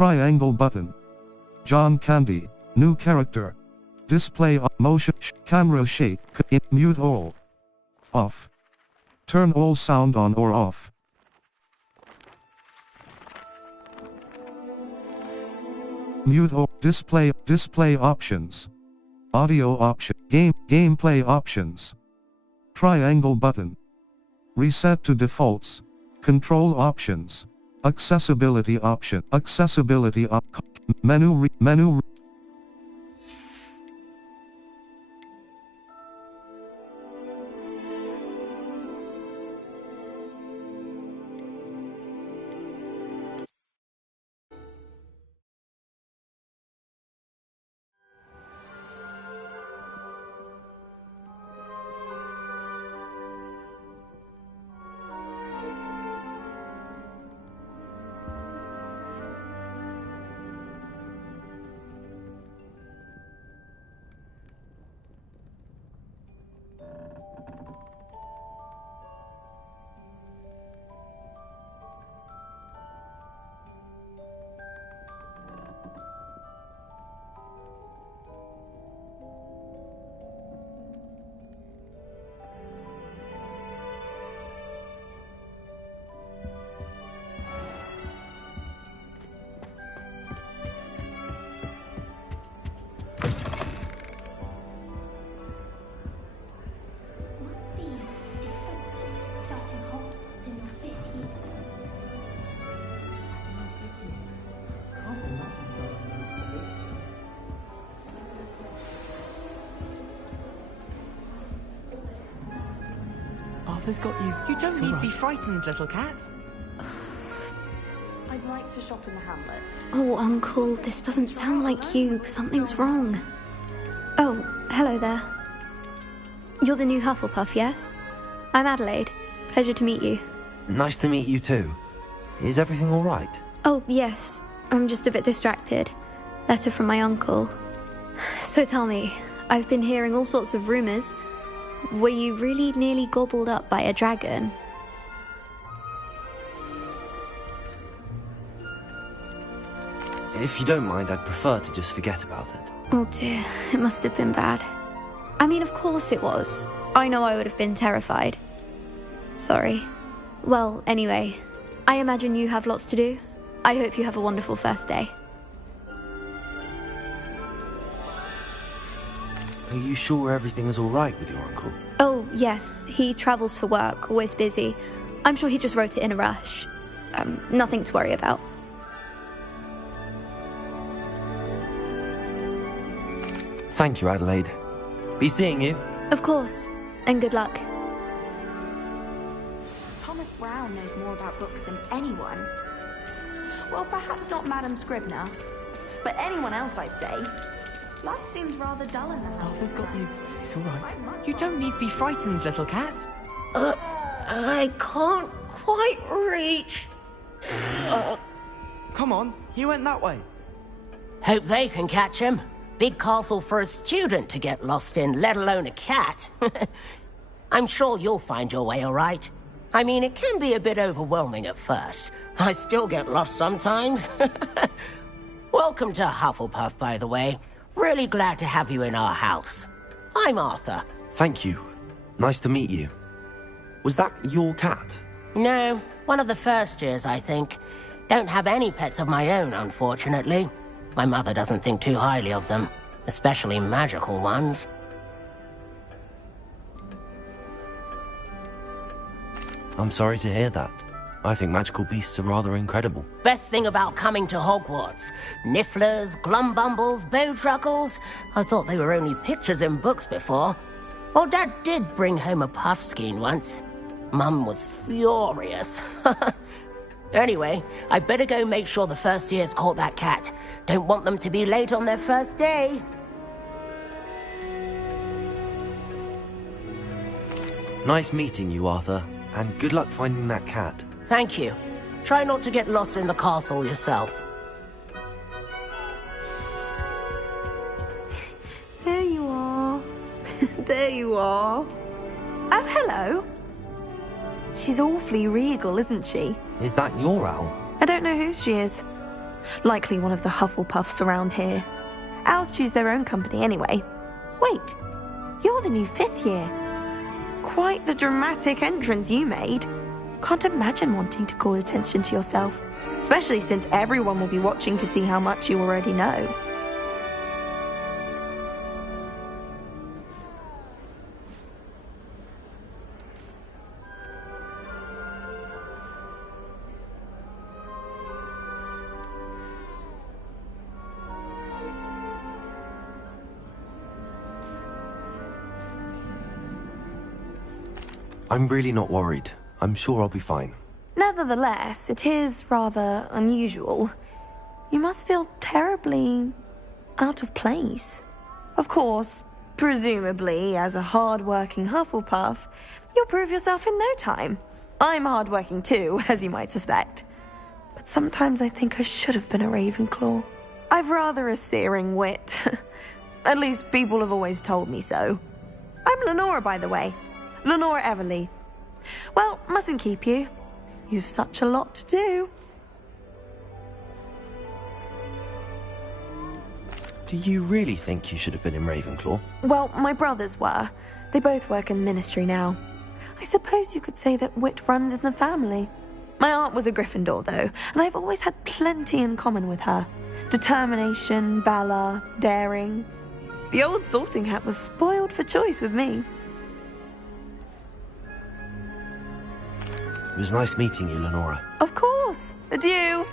Triangle button. John Candy. New character. Display motion camera shake. Mute all. Off. Turn all sound on or off. Mute all. Display options. Audio option. Gameplay options. Triangle button. Reset to defaults. Control options. Accessibility option. Menu. Arthur's got you. You don't need to be frightened, little cat. I'd like to shop in the hamlet. Oh, Uncle, this doesn't sound like you. Something's wrong. Oh, hello there. You're the new Hufflepuff, yes? I'm Adelaide. Pleasure to meet you. Nice to meet you too. Is everything all right? Oh, yes. I'm just a bit distracted. Letter from my uncle. So tell me, I've been hearing all sorts of rumours. Were you really nearly gobbled up by a dragon? If you don't mind, I'd prefer to just forget about it. Oh dear, it must have been bad. I mean, of course it was. I know I would have been terrified. Sorry. Well, anyway, I imagine you have lots to do. I hope you have a wonderful first day. Are you sure everything is all right with your uncle? Oh, yes. He travels for work, always busy. I'm sure he just wrote it in a rush. Nothing to worry about. Thank you, Adelaide. Be seeing you. Of course. And good luck. Thomas Brown knows more about books than anyone. Well, perhaps not Madam Scribner, but anyone else, I'd say. Life seems rather dull in the house. Arthur's got you. It's all right. You don't need to be frightened, little cat. I can't quite reach. Come on, he went that way. Hope they can catch him. Big castle for a student to get lost in, let alone a cat. I'm sure you'll find your way all right. I mean, it can be a bit overwhelming at first. I still get lost sometimes. Welcome to Hufflepuff, by the way. Really glad to have you in our house. I'm Arthur. Thank you. Nice to meet you. Was that your cat? No, one of the first years, I think. Don't have any pets of my own, unfortunately. My mother doesn't think too highly of them, especially magical ones. I'm sorry to hear that. I think magical beasts are rather incredible. Best thing about coming to Hogwarts. Nifflers, glumbumbles, bowtruckles. I thought they were only pictures in books before. Well, Dad did bring home a puffskein once. Mum was furious. Anyway, I better go make sure the first years caught that cat. Don't want them to be late on their first day. Nice meeting you, Arthur. And good luck finding that cat. Thank you. Try not to get lost in the castle yourself. There you are. There you are. Oh, hello. She's awfully regal, isn't she? Is that your owl? I don't know who she is. Likely one of the Hufflepuffs around here. Owls choose their own company anyway. Wait, you're the new 5th year. Quite the dramatic entrance you made. Can't imagine wanting to call attention to yourself, especially since everyone will be watching to see how much you already know. I'm really not worried. I'm sure I'll be fine. Nevertheless, it is rather unusual. You must feel terribly out of place. Of course, presumably, as a hard-working Hufflepuff, you'll prove yourself in no time. I'm hard-working too, as you might suspect. But sometimes I think I should have been a Ravenclaw. I've rather a searing wit. At least people have always told me so. I'm Lenora, by the way. Lenora Everly. Well, mustn't keep you. You've such a lot to do. Do you really think you should have been in Ravenclaw? Well, my brothers were. They both work in ministry now. I suppose you could say that wit runs in the family. My aunt was a Gryffindor, though, and I've always had plenty in common with her. Determination, valor, daring. The old sorting hat was spoiled for choice with me. It was nice meeting you, Lenora. Of course. Adieu.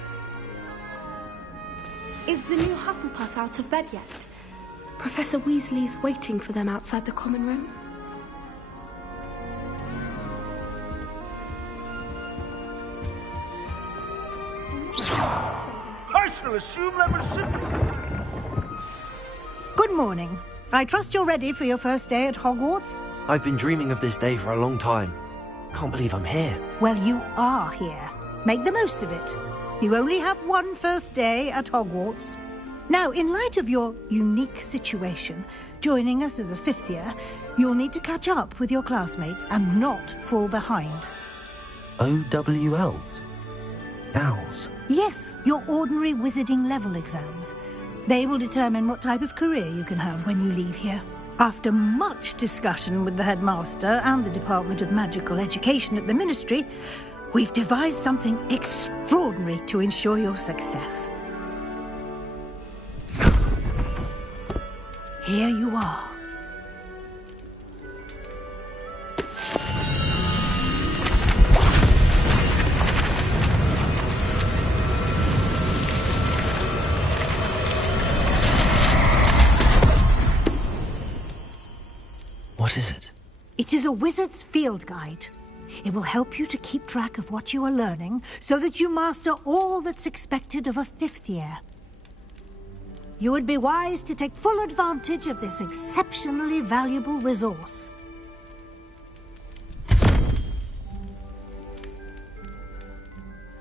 Is the new Hufflepuff out of bed yet? Professor Weasley's waiting for them outside the common room. I shall assume that was... Good morning. I trust you're ready for your first day at Hogwarts? I've been dreaming of this day for a long time. Can't believe I'm here. Well, you are here. Make the most of it. You only have one first day at Hogwarts. Now, in light of your unique situation, joining us as a 5th year, you'll need to catch up with your classmates and not fall behind. OWLs? Owls? Yes, your ordinary wizarding level exams. They will determine what type of career you can have when you leave here. After much discussion with the headmaster and the Department of Magical Education at the Ministry, we've devised something extraordinary to ensure your success. Here you are. What is it? It is a wizard's field guide. It will help you to keep track of what you are learning so that you master all that's expected of a 5th year. You would be wise to take full advantage of this exceptionally valuable resource.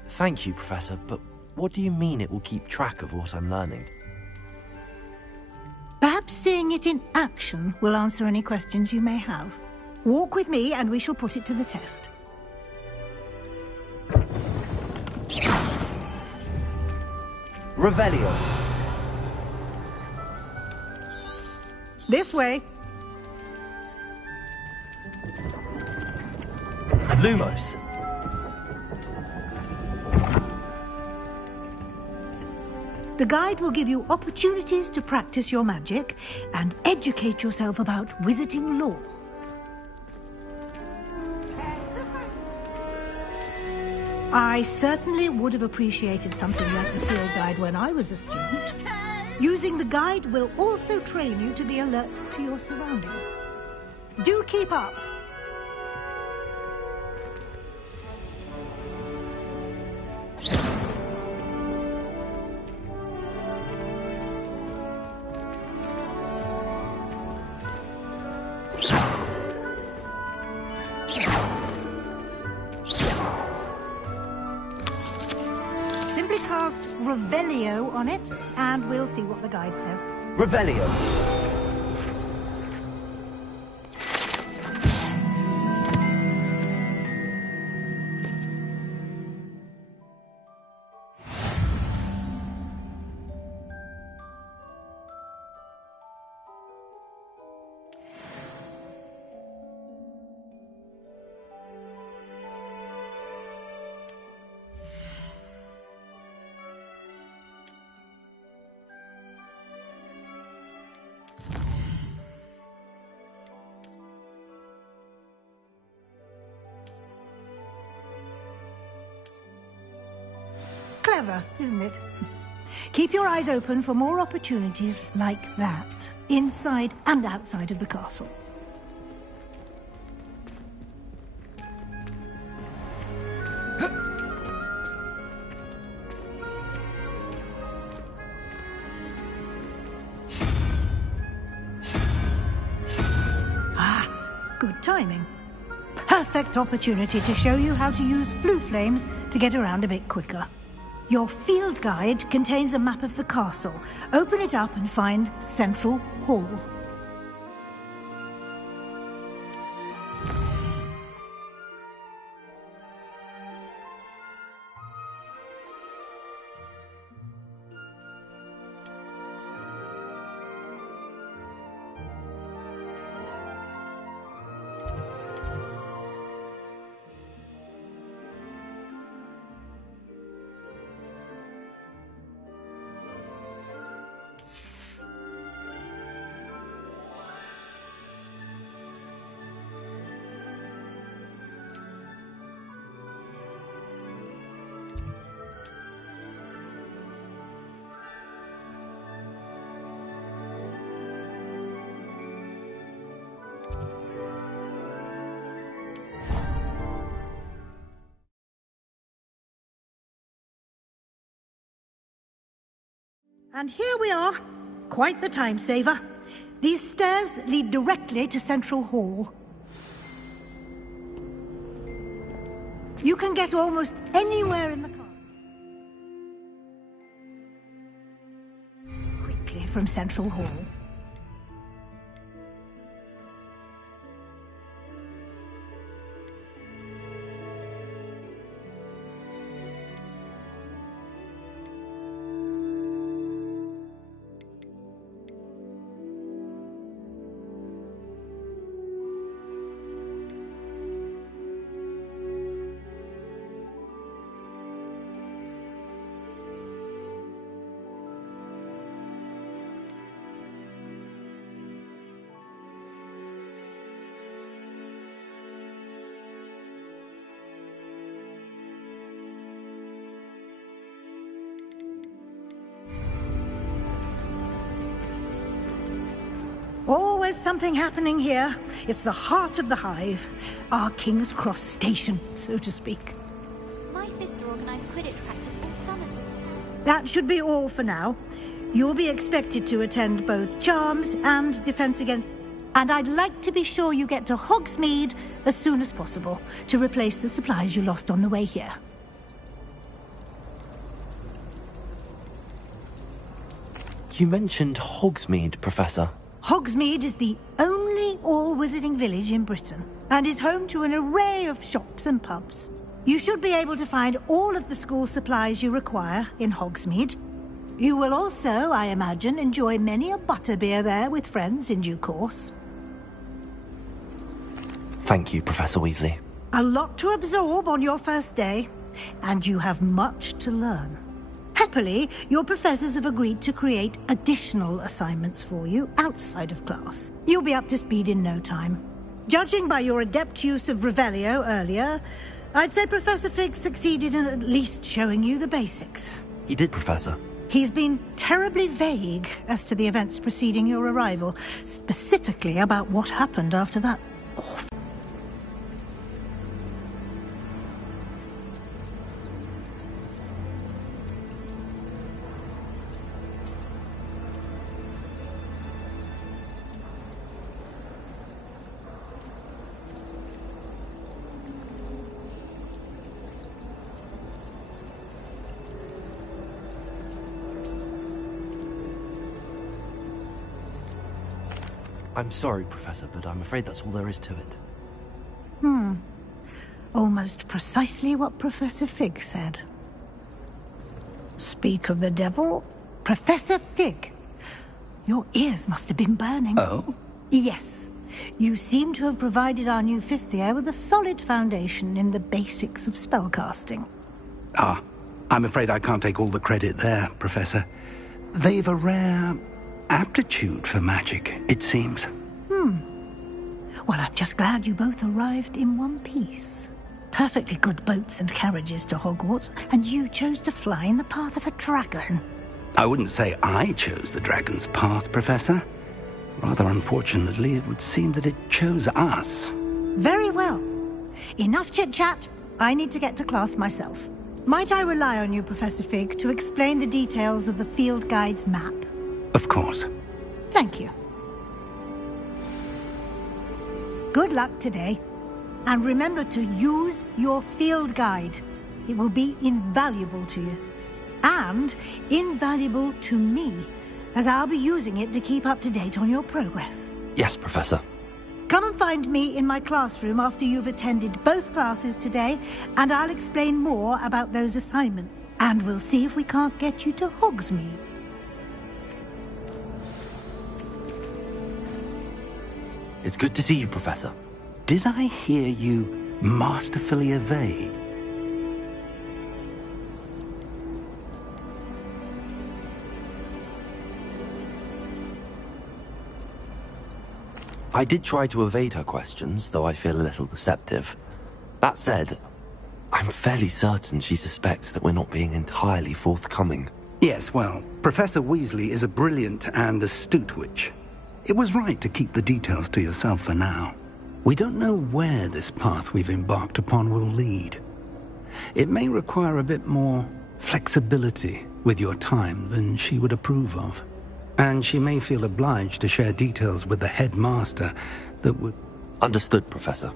Thank you, Professor, but what do you mean it will keep track of what I'm learning? Perhaps seeing it in action will answer any questions you may have. Walk with me and we shall put it to the test. Revelio. This way. Lumos. The guide will give you opportunities to practice your magic and educate yourself about wizarding lore. I certainly would have appreciated something like the field guide when I was a student. Using the guide will also train you to be alert to your surroundings. Do keep up! Simply cast Revelio on it, and we'll see what the guide says. Revelio. Clever, isn't it? Keep your eyes open for more opportunities like that, inside and outside of the castle. Good timing. Perfect opportunity to show you how to use flue flames to get around a bit quicker. Your field guide contains a map of the castle. Open it up and find Central Hall. And here we are. Quite the time saver. These stairs lead directly to Central Hall. You can get almost anywhere in the car quickly from Central Hall. Always something happening here. It's the heart of the hive. Our King's Cross station, so to speak. My sister organised Quidditch practice all summer. That should be all for now. You'll be expected to attend both Charms and Defence Against... And I'd like to be sure you get to Hogsmeade as soon as possible to replace the supplies you lost on the way here. You mentioned Hogsmeade, Professor. Hogsmeade is the only all-wizarding village in Britain and is home to an array of shops and pubs. You should be able to find all of the school supplies you require in Hogsmeade. You will also, I imagine, enjoy many a butterbeer there with friends in due course. Thank you, Professor Weasley. A lot to absorb on your first day, and you have much to learn. Happily, your professors have agreed to create additional assignments for you outside of class. You'll be up to speed in no time. Judging by your adept use of Revelio earlier, I'd say Professor Fig succeeded in at least showing you the basics. He did, Professor. He's been terribly vague as to the events preceding your arrival, specifically about what happened after that awful... I'm sorry, Professor, but I'm afraid that's all there is to it. Almost precisely what Professor Fig said. Speak of the devil, Professor Fig. Your ears must have been burning. Oh? Yes. You seem to have provided our new fifth year with a solid foundation in the basics of spellcasting. Ah, I'm afraid I can't take all the credit there, Professor. They've a rare aptitude for magic, it seems. Well, I'm just glad you both arrived in one piece. perfectly good boats and carriages to Hogwarts, and you chose to fly in the path of a dragon. I wouldn't say I chose the dragon's path, Professor. Rather unfortunately, it would seem that it chose us. Very well. Enough chit-chat. I need to get to class myself. Might I rely on you, Professor Fig, to explain the details of the field guide's map? Of course. Thank you. Good luck today. And remember to use your field guide. It will be invaluable to you. And invaluable to me, as I'll be using it to keep up to date on your progress. Yes, Professor. Come and find me in my classroom after you've attended both classes today, and I'll explain more about those assignments. And we'll see if we can't get you to Hogsmeade. It's good to see you, Professor. Did I hear you masterfully evade? I did try to evade her questions, though I feel a little deceptive. That said, I'm fairly certain she suspects that we're not being entirely forthcoming. Yes, well, Professor Weasley is a brilliant and astute witch. It was right to keep the details to yourself for now. We don't know where this path we've embarked upon will lead. It may require a bit more flexibility with your time than she would approve of. And she may feel obliged to share details with the headmaster that would... Understood, Professor.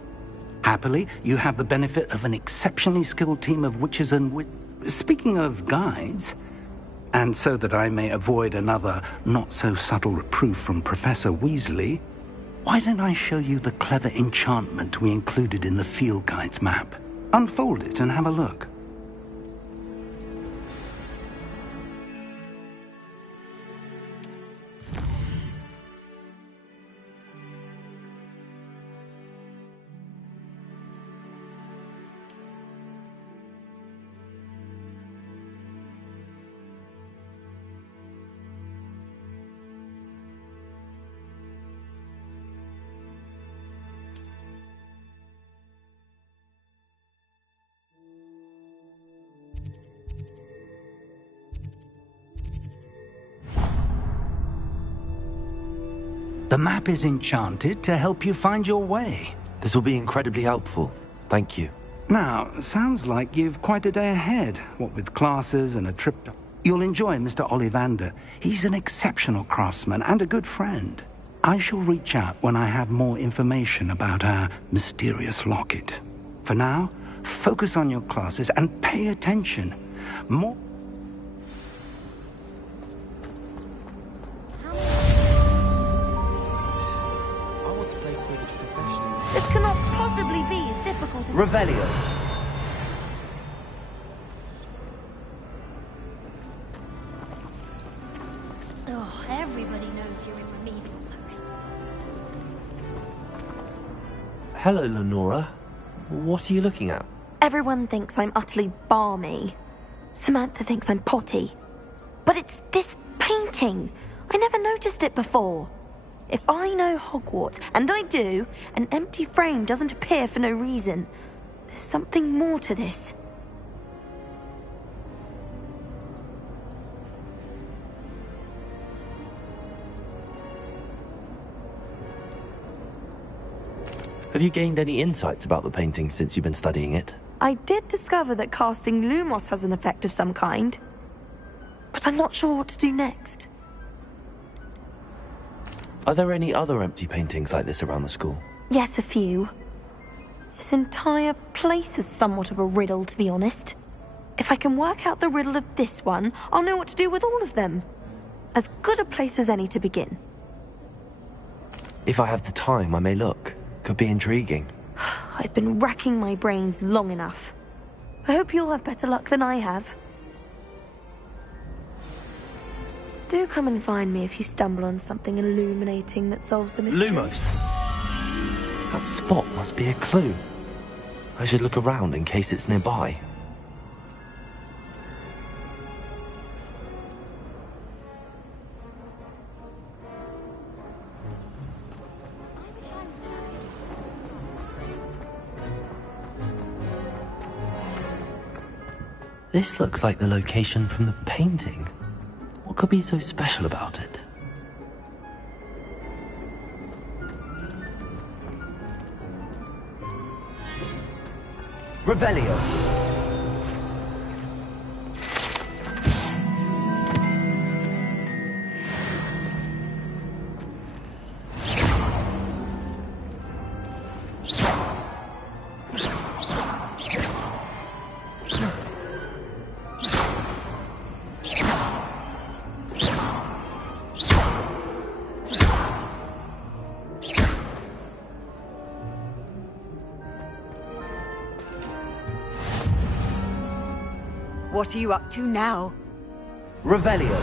Happily, you have the benefit of an exceptionally skilled team of witches and Speaking of guides, and so that I may avoid another not-so-subtle reproof from Professor Weasley, why don't I show you the clever enchantment we included in the field guide's map? Unfold it and have a look. The map is enchanted to help you find your way. This will be incredibly helpful. Thank you. Now, sounds like you've quite a day ahead, what with classes and a trip to... You'll enjoy Mr. Ollivander. He's an exceptional craftsman and a good friend. I shall reach out when I have more information about our mysterious locket. For now, focus on your classes and pay attention. More... This cannot possibly be as difficult as... Revelio. Oh, everybody knows you're in remedial hurry. Hello, Lenora. What are you looking at? Everyone thinks I'm utterly balmy. Samantha thinks I'm potty. But it's this painting. I never noticed it before. If I know Hogwarts, and I do, an empty frame doesn't appear for no reason. There's something more to this. Have you gained any insights about the painting since you've been studying it? I did discover that casting Lumos has an effect of some kind. But I'm not sure what to do next. Are there any other empty paintings like this around the school? Yes, a few. This entire place is somewhat of a riddle, to be honest. If I can work out the riddle of this one, I'll know what to do with all of them. As good a place as any to begin. If I have the time, I may look. Could be intriguing. I've been racking my brains long enough. I hope you'll have better luck than I have. Do come and find me if you stumble on something illuminating that solves the mystery. Lumos! That spot must be a clue. I should look around in case it's nearby. This looks like the location from the painting. What could be so special about it? Revelio! What are you up to now? Revelio!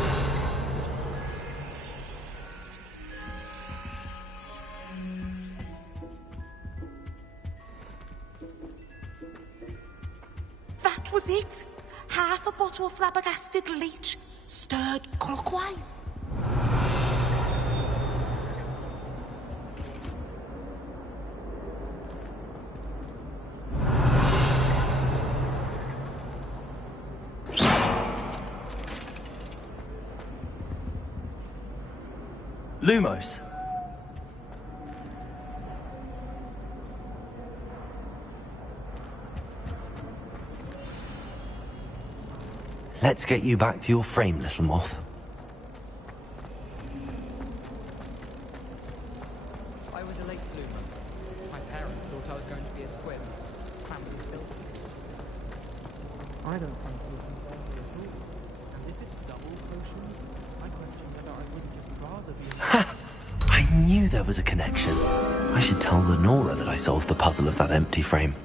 That was it! Half a bottle of flabbergasted leech, stirred clockwise. Lumos. Let's get you back to your frame, little moth. I was a late bloomer. My parents thought I was going to be a squib. Crammed with filth. I don't think you can tell me at all. And if it's double potions, I question whether I wouldn't just rather be Ha! I knew there was a connection. I should tell Lenora that I solved the puzzle of that empty frame.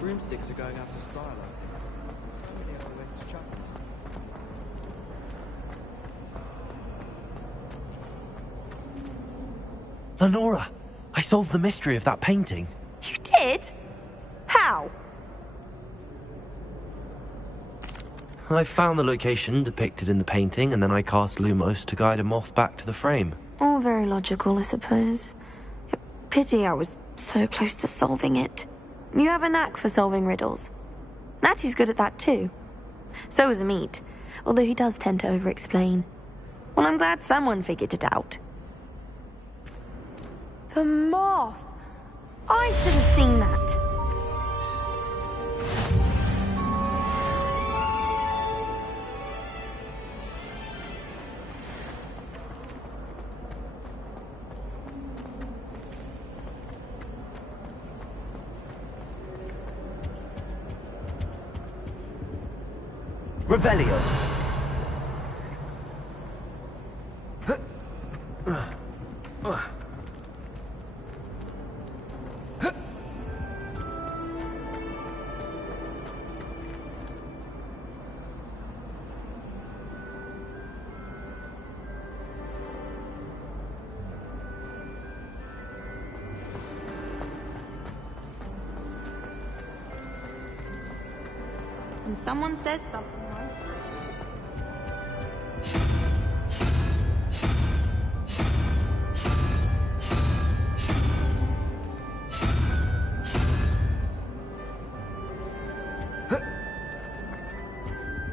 Broomsticks are going out of style. So many other ways to chuck them. Lenora! I solved the mystery of that painting. You did? How? I found the location depicted in the painting, and then I cast Lumos to guide a moth back to the frame. All very logical, I suppose. Pity I was so close to solving it. You have a knack for solving riddles. Natty's good at that too. So is Amit, although he does tend to over-explain. Well, I'm glad someone figured it out. The moth! I should have seen that. Revelio! And someone says something.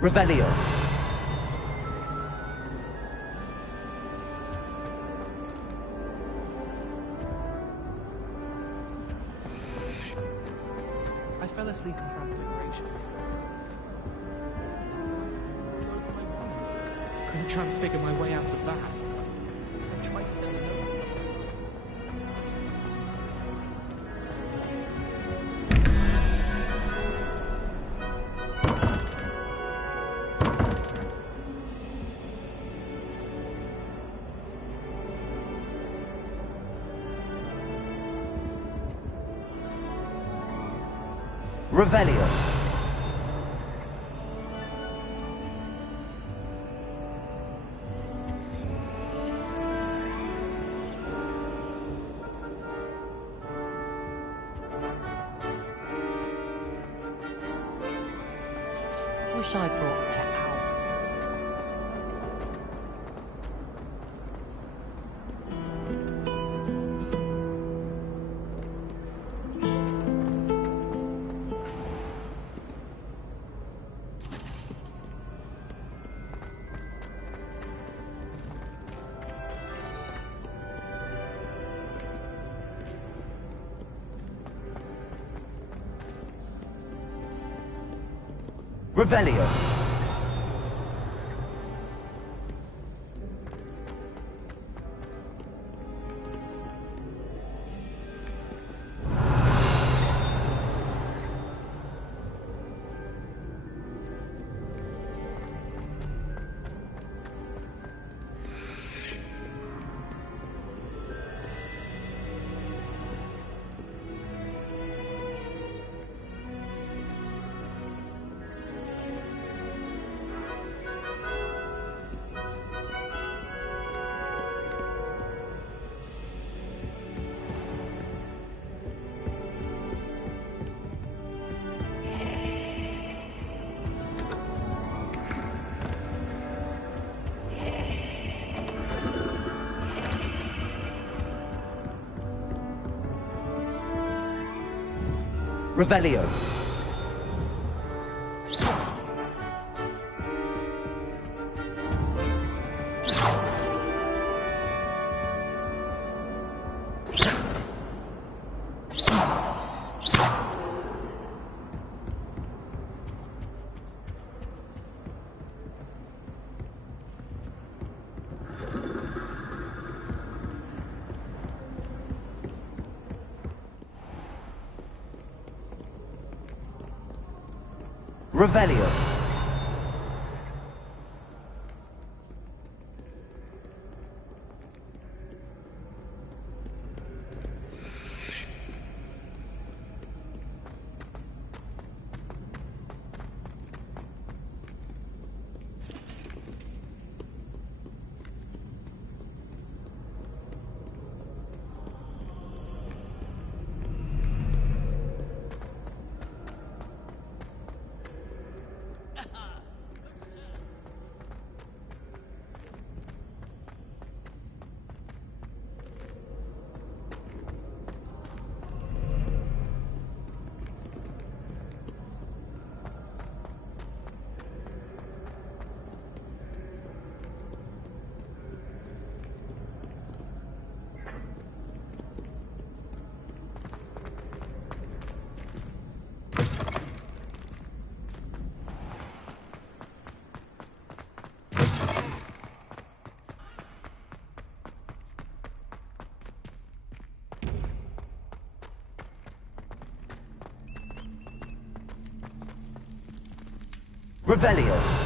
Revelio! I fell asleep in Transfiguration. Couldn't transfigure my way out of that. I tried to send a note. Revelio! Wish I'd brought Pet out. Revelio. Revelio. Revelio. Revelio.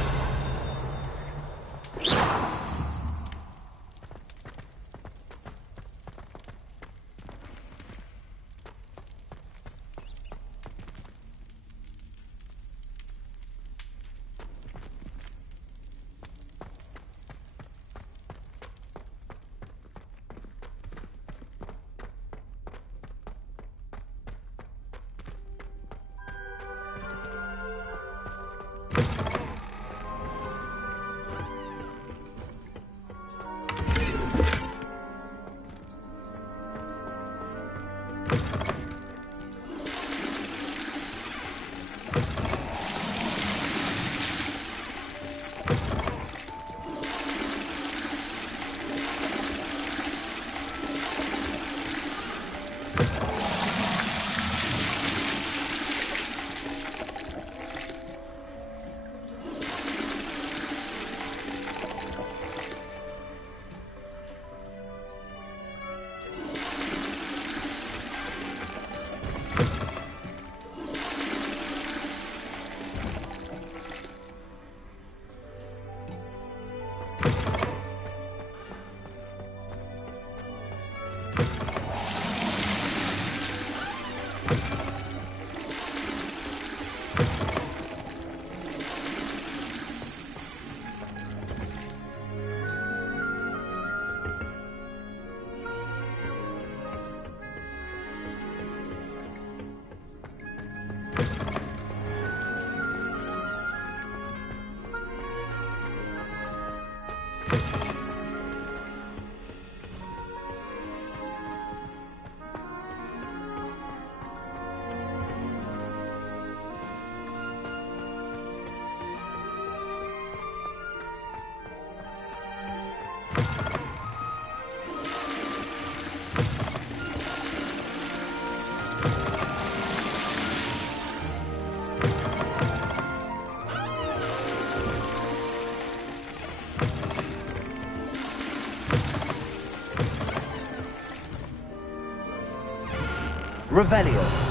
Revelio.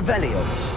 Revelio.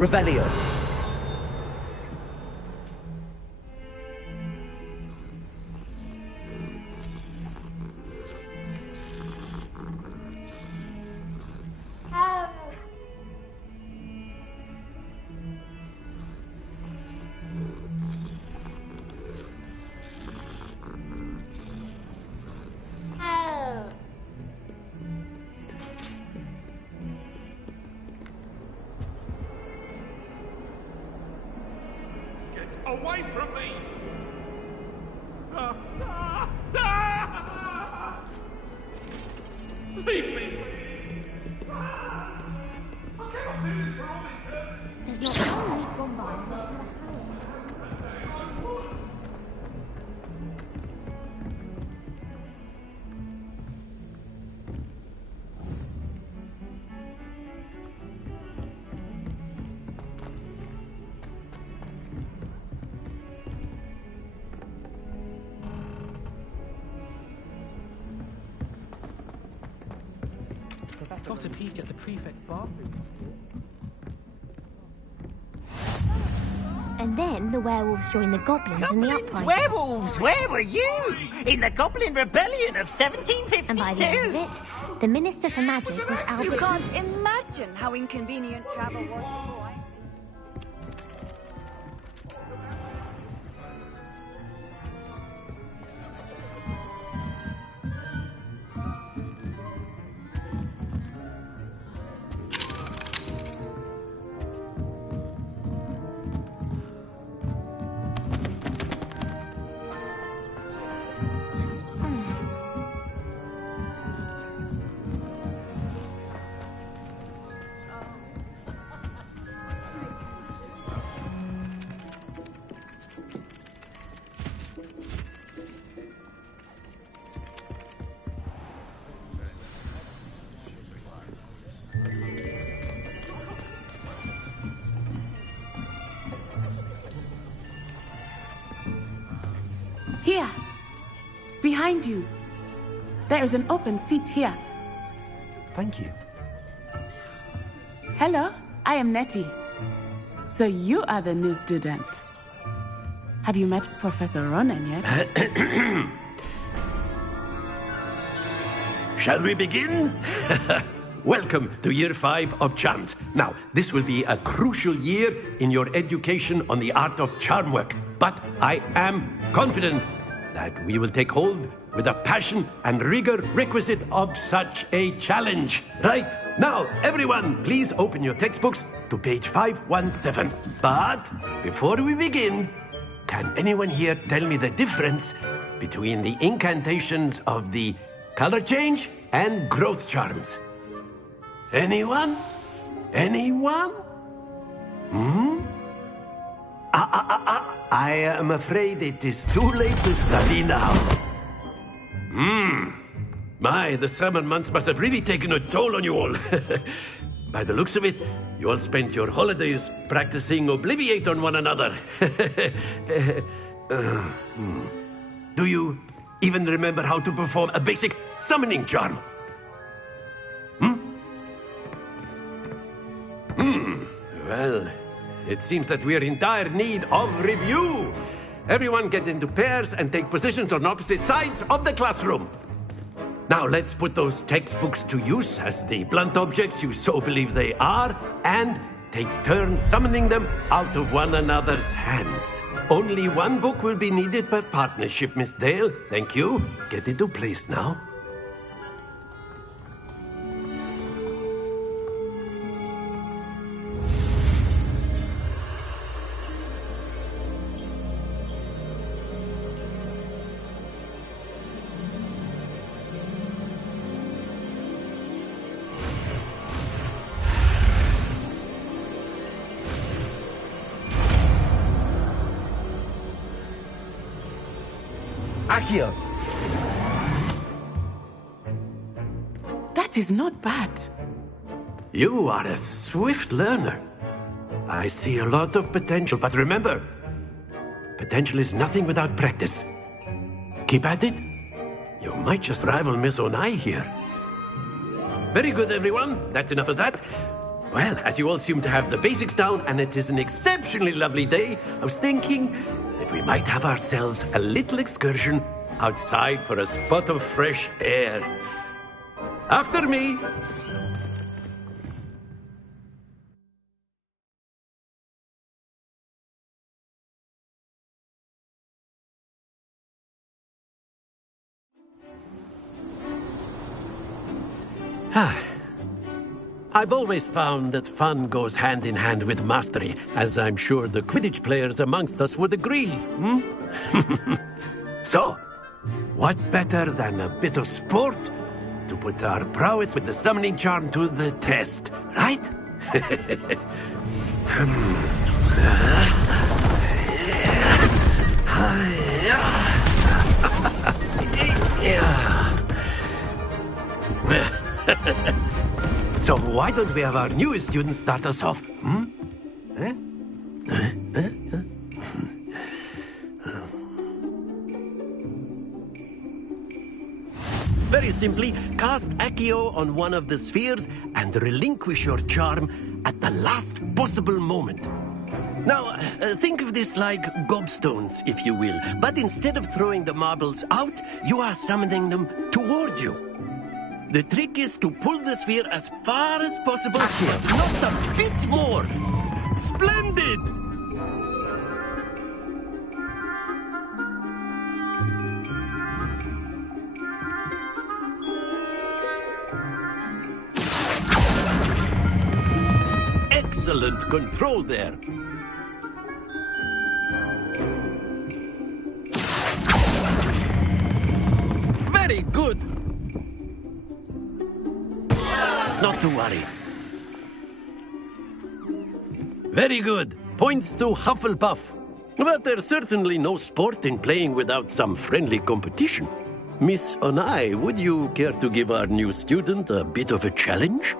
Revelio. Away from me! Leave me! I cannot do this for all eternity! There's not one week gone by without Got a peek at the prefect's bathroom. And then the werewolves joined the goblins in the uprising. Werewolves! Where were you? In the Goblin Rebellion of 1752! And by the end of it, the Minister for Magic was Albert. You can't imagine how inconvenient travel was before I... Here, behind you. There is an open seat here. Thank you. Hello, I am Nettie. So you are the new student. Have you met Professor Ronan yet? Shall we begin? Welcome to Year 5 of Charms. Now, this will be a crucial year in your education on the art of charm work. But I am confident that we will take hold with the passion and rigor requisite of such a challenge. Right, now, everyone, please open your textbooks to page 517. But before we begin, can anyone here tell me the difference between the incantations of the color change and growth charms? Anyone? Anyone? I am afraid it is too late to study now. My, the summer months must have really taken a toll on you all. By the looks of it, you all spent your holidays practicing Obliviate on one another. Do you even remember how to perform a basic summoning charm? Well, it seems that we are in dire need of review. Everyone get into pairs and take positions on opposite sides of the classroom. Now let's put those textbooks to use as the blunt objects you so believe they are, and take turns summoning them out of one another's hands. Only one book will be needed per partnership, Miss Dale. Thank you. Get into place now. Akio! That is not bad. You are a swift learner. I see a lot of potential, but remember, potential is nothing without practice. Keep at it. You might just rival Miss Onai here. Very good, everyone. That's enough of that. Well, as you all seem to have the basics down, and it is an exceptionally lovely day, I was thinking that we might have ourselves a little excursion outside for a spot of fresh air. After me. I've always found that fun goes hand in hand with mastery, as I'm sure the Quidditch players amongst us would agree. So, what better than a bit of sport to put our prowess with the summoning charm to the test, right? So why don't we have our newest student start us off? Very Very simply, cast Accio on one of the spheres and relinquish your charm at the last possible moment. Now, think of this like gobstones, if you will, but instead of throwing the marbles out, you are summoning them toward you. The trick is to pull the sphere as far as possible, but not a bit more. Splendid! Excellent control there. Very good. Not to worry. Very good. Points to Hufflepuff. But there's certainly no sport in playing without some friendly competition. Miss Onai, would you care to give our new student a bit of a challenge?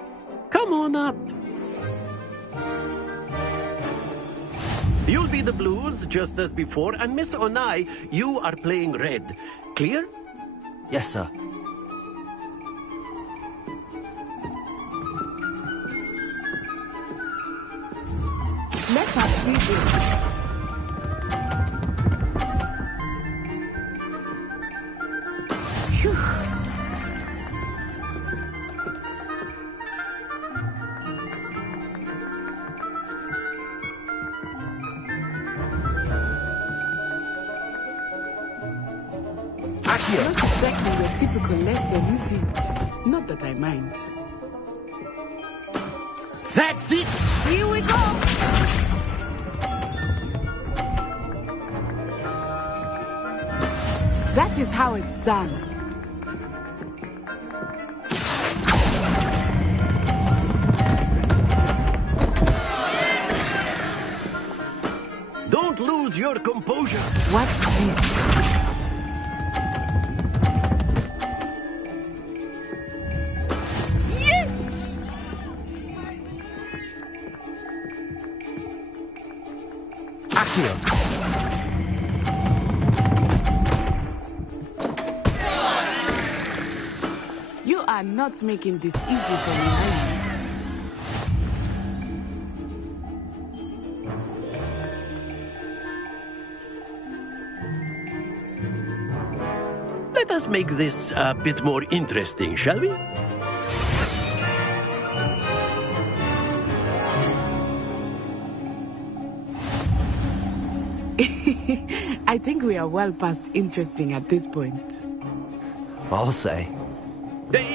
Come on up. You'll be the blues, just as before, and Miss Onai, you are playing red. Clear? Yes, sir. Let us see this. Phew. Not exactly your typical lesson, is it? Not that I mind. That's it! Here we go! That is how it's done. Don't lose your composure. Watch this. You are not making this easy for me, are you? Let us make this a bit more interesting, shall we? I think we are well past interesting at this point. I'll say.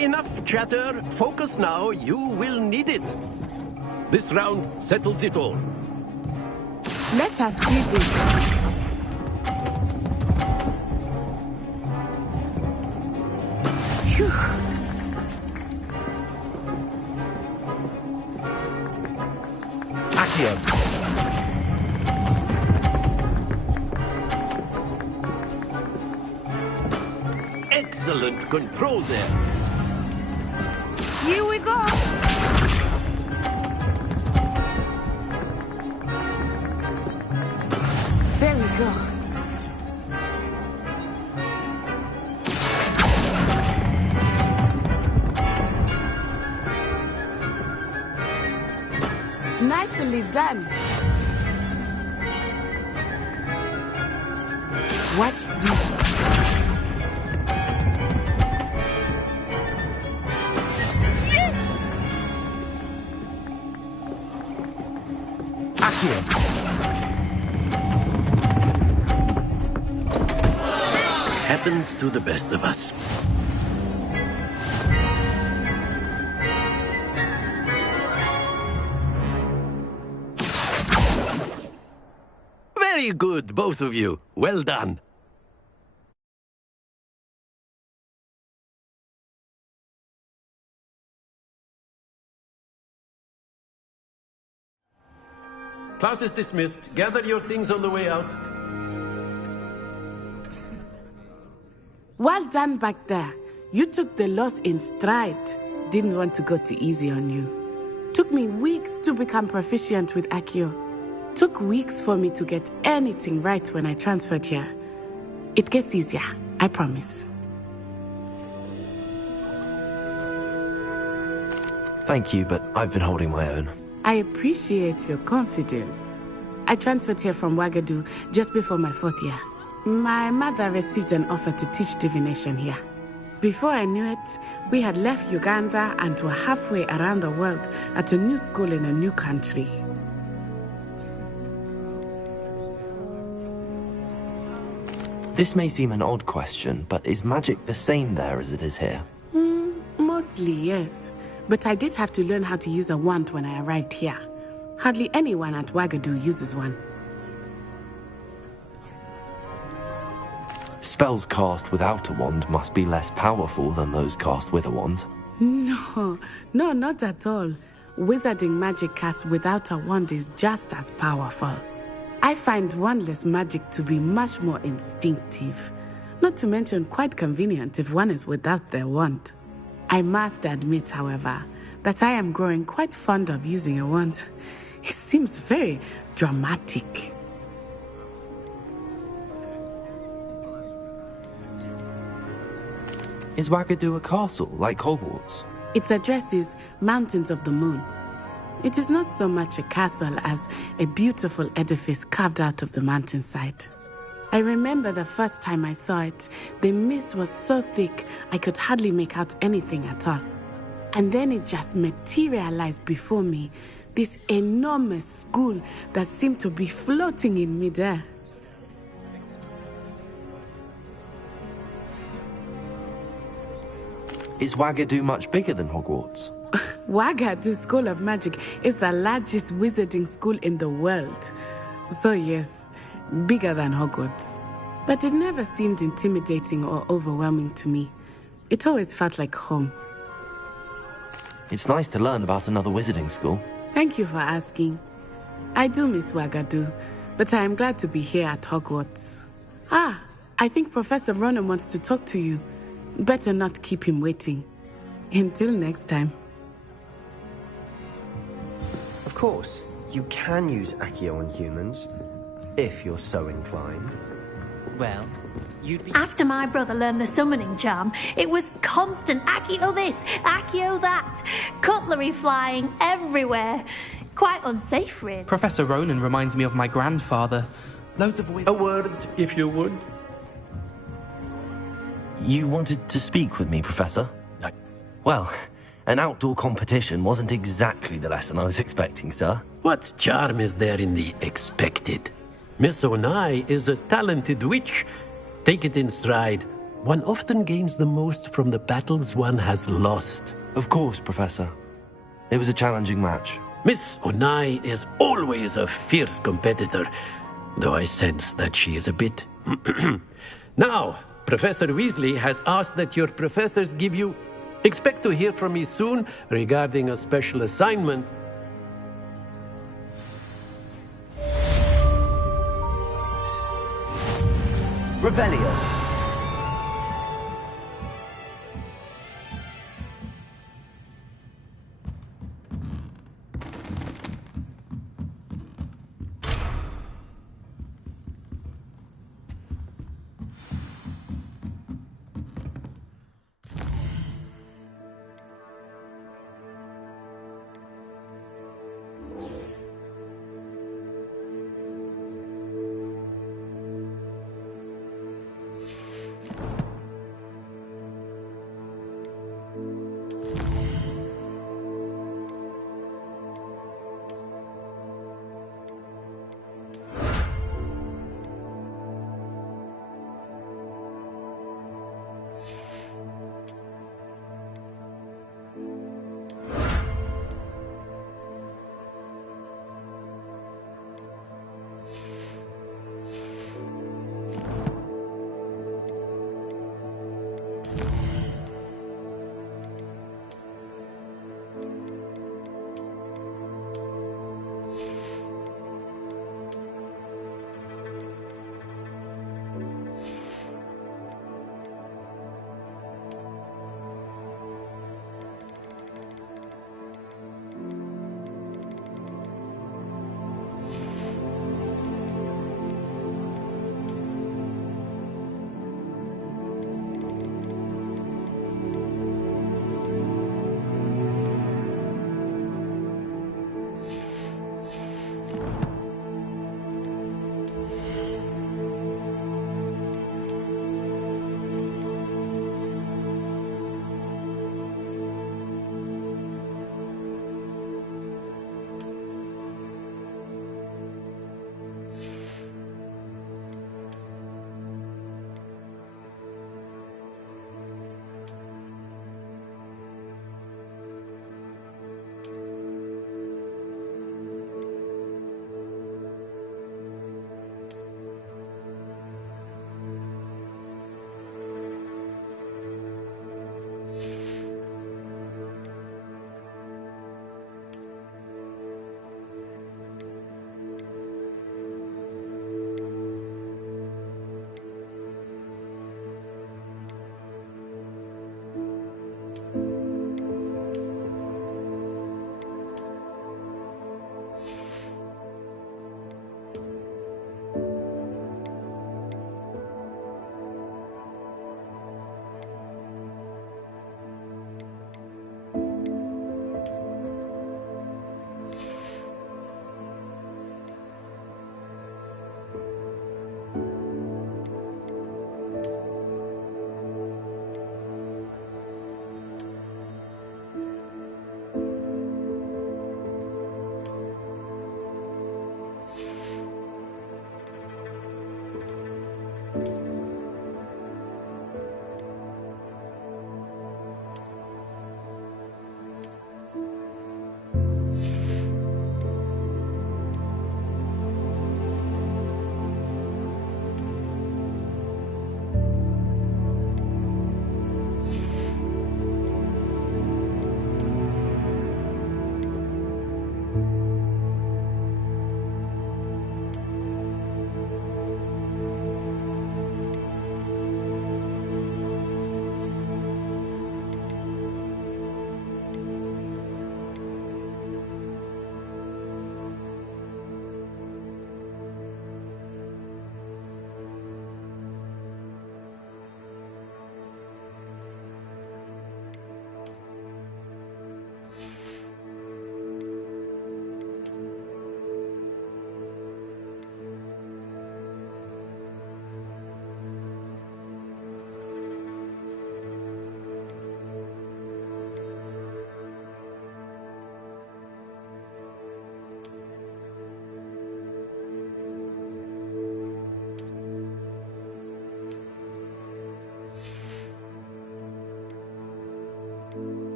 Enough chatter. Focus now. You will need it. This round settles it all. Let us see this. Phew. Accio. Excellent control there. Here we go. There we go. Nicely done. Watch this. Happens to the best of us. Very good, both of you. Well done. Class is dismissed. Gather your things on the way out. Well done back there. You took the loss in stride. Didn't want to go too easy on you. Took me weeks to become proficient with Accio. Took weeks for me to get anything right when I transferred here. It gets easier, I promise. Thank you, but I've been holding my own. I appreciate your confidence. I transferred here from Wagadu just before my 4th year. My mother received an offer to teach divination here. Before I knew it, we had left Uganda and were halfway around the world at a new school in a new country. This may seem an odd question, but is magic the same there as it is here? Mostly, yes. But I did have to learn how to use a wand when I arrived here. Hardly anyone at Wagadu uses one. Spells cast without a wand must be less powerful than those cast with a wand. No, not at all. Wizarding magic cast without a wand is just as powerful. I find wandless magic to be much more instinctive. Not to mention quite convenient if one is without their wand. I must admit, however, that I am growing quite fond of using a wand. It seems very dramatic. Is Wagadu a castle, like Hogwarts? Its address is Mountains of the Moon. It is not so much a castle as a beautiful edifice carved out of the mountainside. I remember the first time I saw it, the mist was so thick I could hardly make out anything at all. And then it just materialized before me, this enormous school that seemed to be floating in midair. Is Wagadu much bigger than Hogwarts? Wagadu School of Magic is the largest wizarding school in the world. So yes, bigger than Hogwarts. But it never seemed intimidating or overwhelming to me. It always felt like home. It's nice to learn about another wizarding school. Thank you for asking. I do miss Wagadu, but I am glad to be here at Hogwarts. I think Professor Ronan wants to talk to you. Better not keep him waiting. Until next time. Of course, you can use Accio on humans, if you're so inclined. Well, you'd be... After my brother learned the summoning charm, it was constant Accio this, Accio that. Cutlery flying everywhere. Quite unsafe, really. Professor Ronan reminds me of my grandfather. Loads of A word, if you would. You wanted to speak with me, Professor? Well, an outdoor competition wasn't exactly the lesson I was expecting, sir. What charm is there in the expected? Miss Onai is a talented witch. Take it in stride. One often gains the most from the battles one has lost. Of course, Professor. It was a challenging match. Miss Onai is always a fierce competitor, though I sense that she is a bit... Now, Professor Weasley has asked that your professors give you... Expect to hear from me soon regarding a special assignment. Revelio.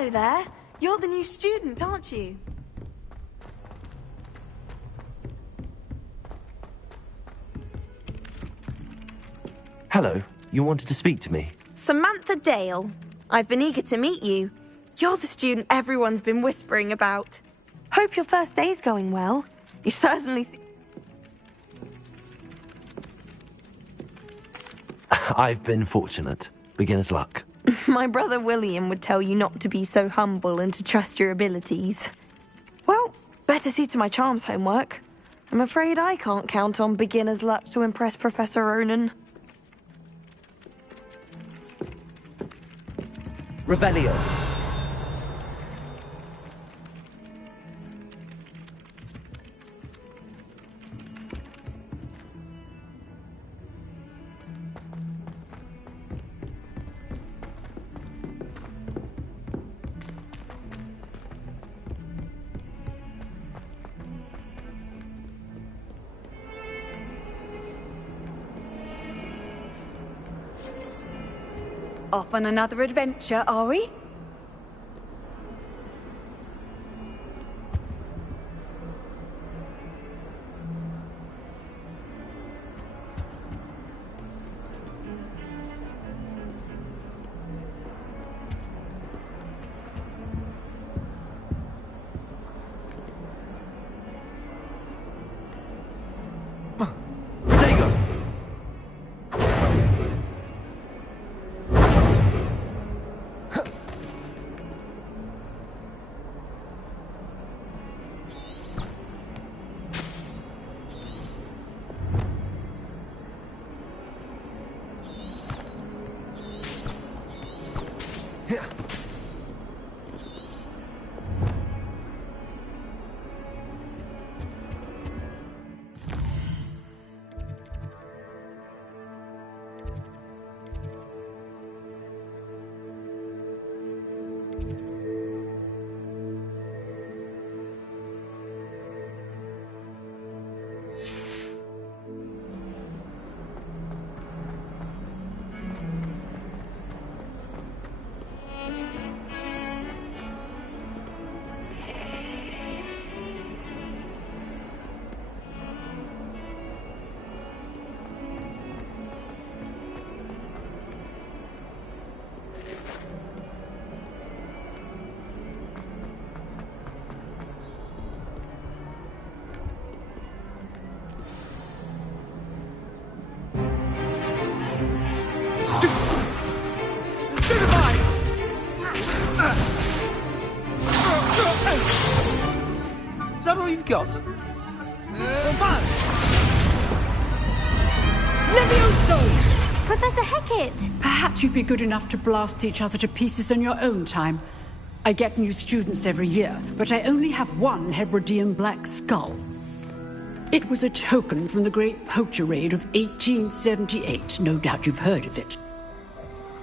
Hello there. You're the new student, aren't you? Hello, you wanted to speak to me? Samantha Dale. I've been eager to meet you. You're the student everyone's been whispering about. Hope your first day's going well. You certainly I've been fortunate. Beginner's luck. My brother William would tell you not to be so humble and to trust your abilities. Well, better see to my charms homework. I'm afraid I can't count on beginner's luck to impress Professor Ronan. Revelio. Off on another adventure, are we? Is that all you've got? Levioso! Professor Hecat! Perhaps you'd be good enough to blast each other to pieces in your own time. I get new students every year, but I only have one Hebridean black skull. It was a token from the Great Poacher Raid of 1878. No doubt you've heard of it.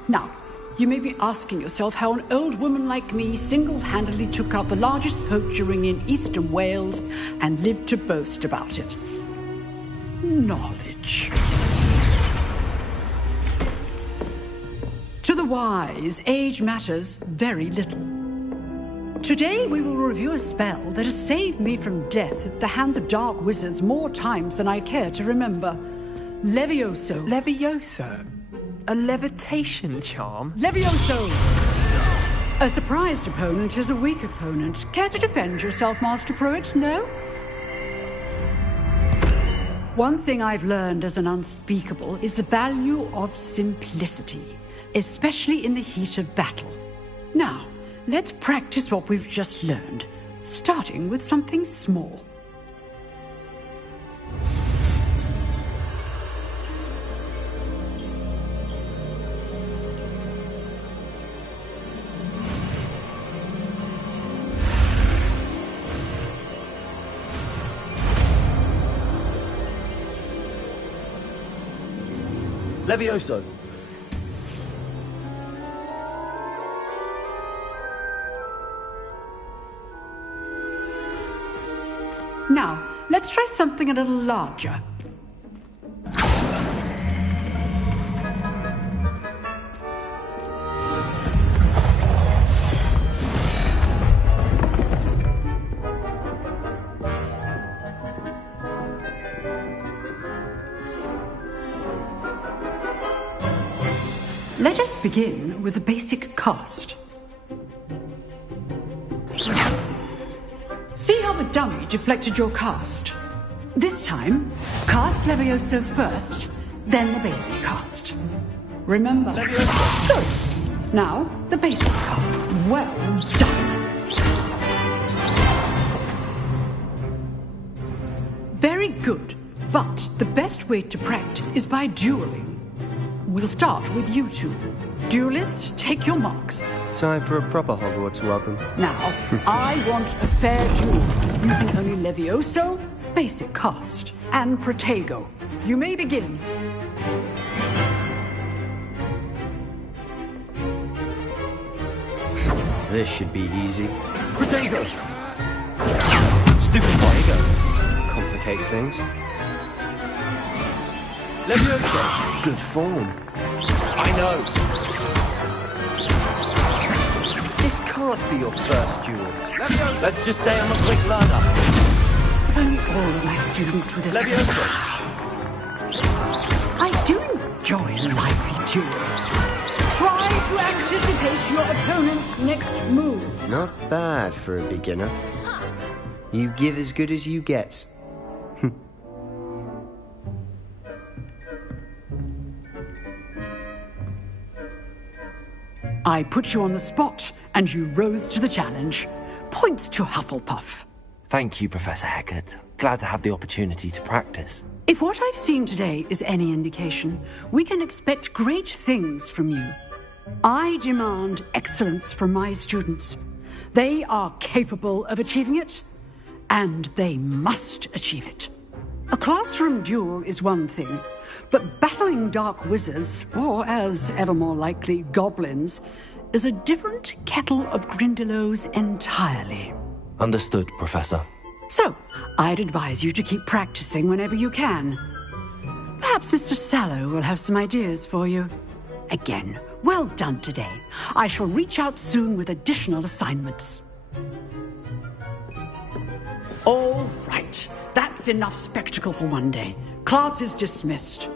Now, you may be asking yourself how an old woman like me single-handedly took out the largest poacher ring in eastern Wales and lived to boast about it. Knowledge. To the wise, age matters very little. Today we will review a spell that has saved me from death at the hands of dark wizards more times than I care to remember. Levioso. Levioso? A levitation charm? Levioso! A surprised opponent is a weak opponent. Care to defend yourself, Master Pruitt? No? One thing I've learned as an unspeakable is the value of simplicity, especially in the heat of battle. Now, let's practice what we've just learned, starting with something small. Levioso! Now, let's try something a little larger. Let us begin with the basic cast. See how the dummy deflected your cast? This time, cast Levioso first, then the basic cast. Remember? Good. Now, the basic cast. Well done. Very good. But the best way to practice is by dueling. We'll start with you two. Duelists, take your marks. Time for a proper Hogwarts welcome. Now, I want a fair duel, using only Levioso, basic cast, and Protego. You may begin. This should be easy. Protego! Stupid Protego. Complicates things. Levioso! Good form. I know. This can't be your first duel. Levioso! Let's just say I'm a quick learner. If only all of my students were this. Levioso! I do enjoy lively duels. Try to anticipate your opponent's next move. Not bad for a beginner. You give as good as you get. I put you on the spot, and you rose to the challenge. Points to Hufflepuff. Thank you, Professor Hecat. Glad to have the opportunity to practice. If what I've seen today is any indication, we can expect great things from you. I demand excellence from my students. They are capable of achieving it, and they must achieve it. A classroom duel is one thing, but battling dark wizards, or as ever more likely, goblins, is a different kettle of Grindylows entirely. Understood, Professor. So, I'd advise you to keep practicing whenever you can. Perhaps Mr. Sallow will have some ideas for you. Again, well done today. I shall reach out soon with additional assignments. All right. That's enough spectacle for one day. Class is dismissed.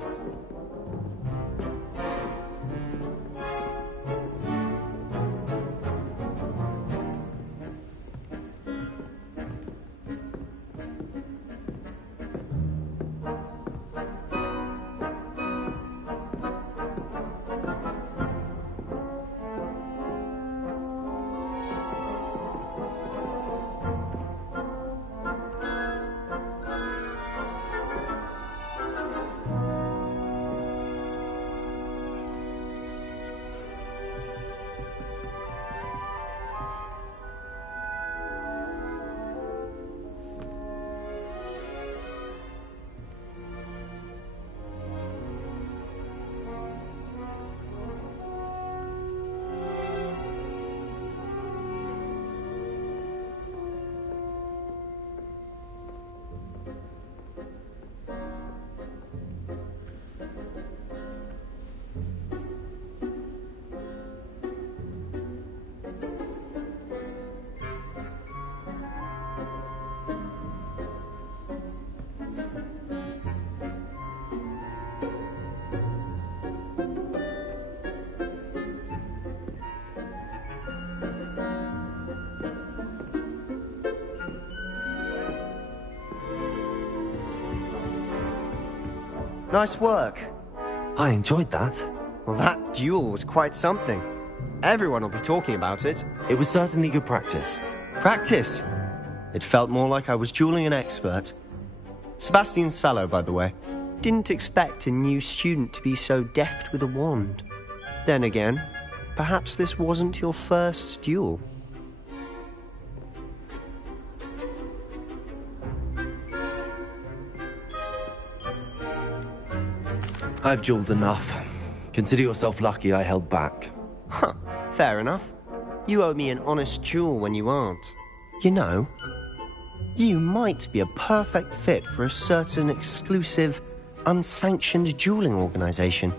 Nice work. I enjoyed that. Well, that duel was quite something. Everyone will be talking about it. It was certainly good practice. Practice? It felt more like I was dueling an expert. Sebastian Sallow, by the way. Didn't expect a new student to be so deft with a wand. Then again, perhaps this wasn't your first duel. I've dueled enough. Consider yourself lucky I held back. Huh, fair enough. You owe me an honest duel when you aren't. You know, you might be a perfect fit for a certain exclusive, unsanctioned dueling organization.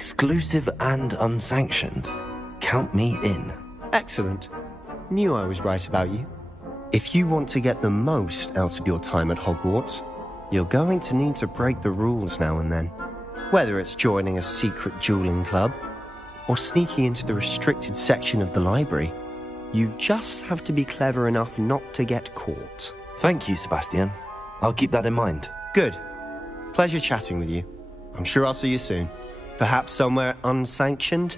Exclusive and unsanctioned. Count me in. Excellent. Knew I was right about you. If you want to get the most out of your time at Hogwarts, you're going to need to break the rules now and then. Whether it's joining a secret dueling club, or sneaking into the restricted section of the library, you just have to be clever enough not to get caught. Thank you, Sebastian. I'll keep that in mind. Good. Pleasure chatting with you. I'm sure I'll see you soon. Perhaps somewhere unsanctioned?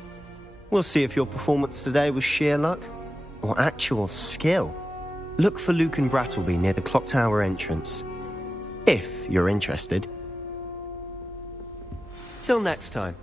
We'll see if your performance today was sheer luck or actual skill. Look for Luke and Brattleby near the clock tower entrance, if you're interested. Till next time.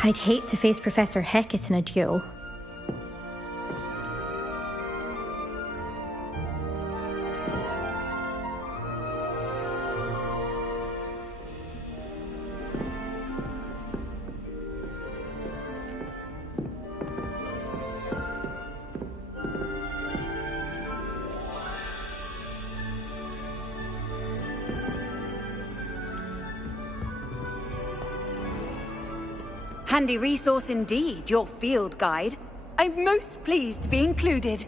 I'd hate to face Professor Hecat in a duel. Handy resource indeed, your field guide. I'm most pleased to be included.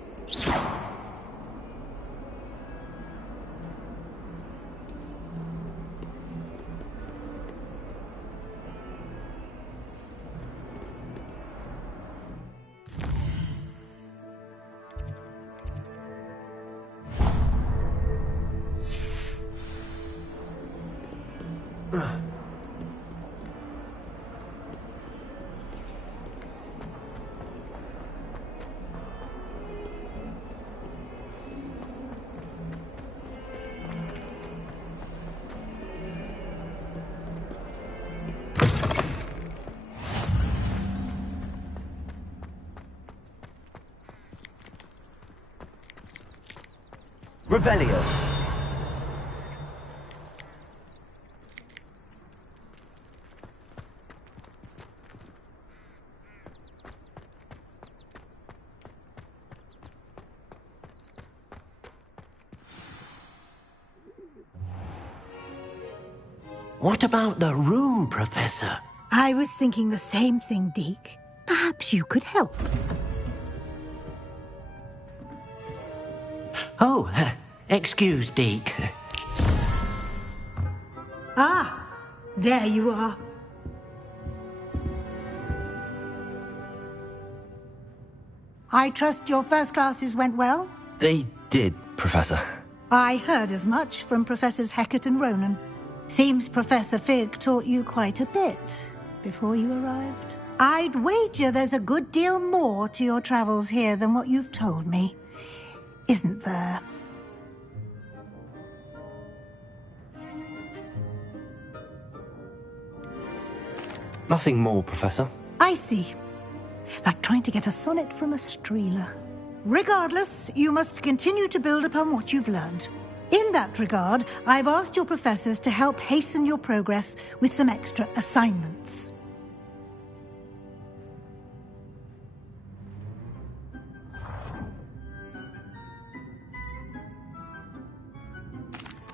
Revelio. What about the room, Professor? I was thinking the same thing, Deke. Perhaps you could help. Oh, excuse, Deke. Ah, there you are. I trust your first classes went well? They did, Professor. I heard as much from Professors Hecat and Ronan. Seems Professor Fig taught you quite a bit before you arrived. I'd wager there's a good deal more to your travels here than what you've told me. Isn't there? Nothing more, Professor. I see. Like trying to get a sonnet from a streeler. Regardless, you must continue to build upon what you've learned. In that regard, I've asked your professors to help hasten your progress with some extra assignments.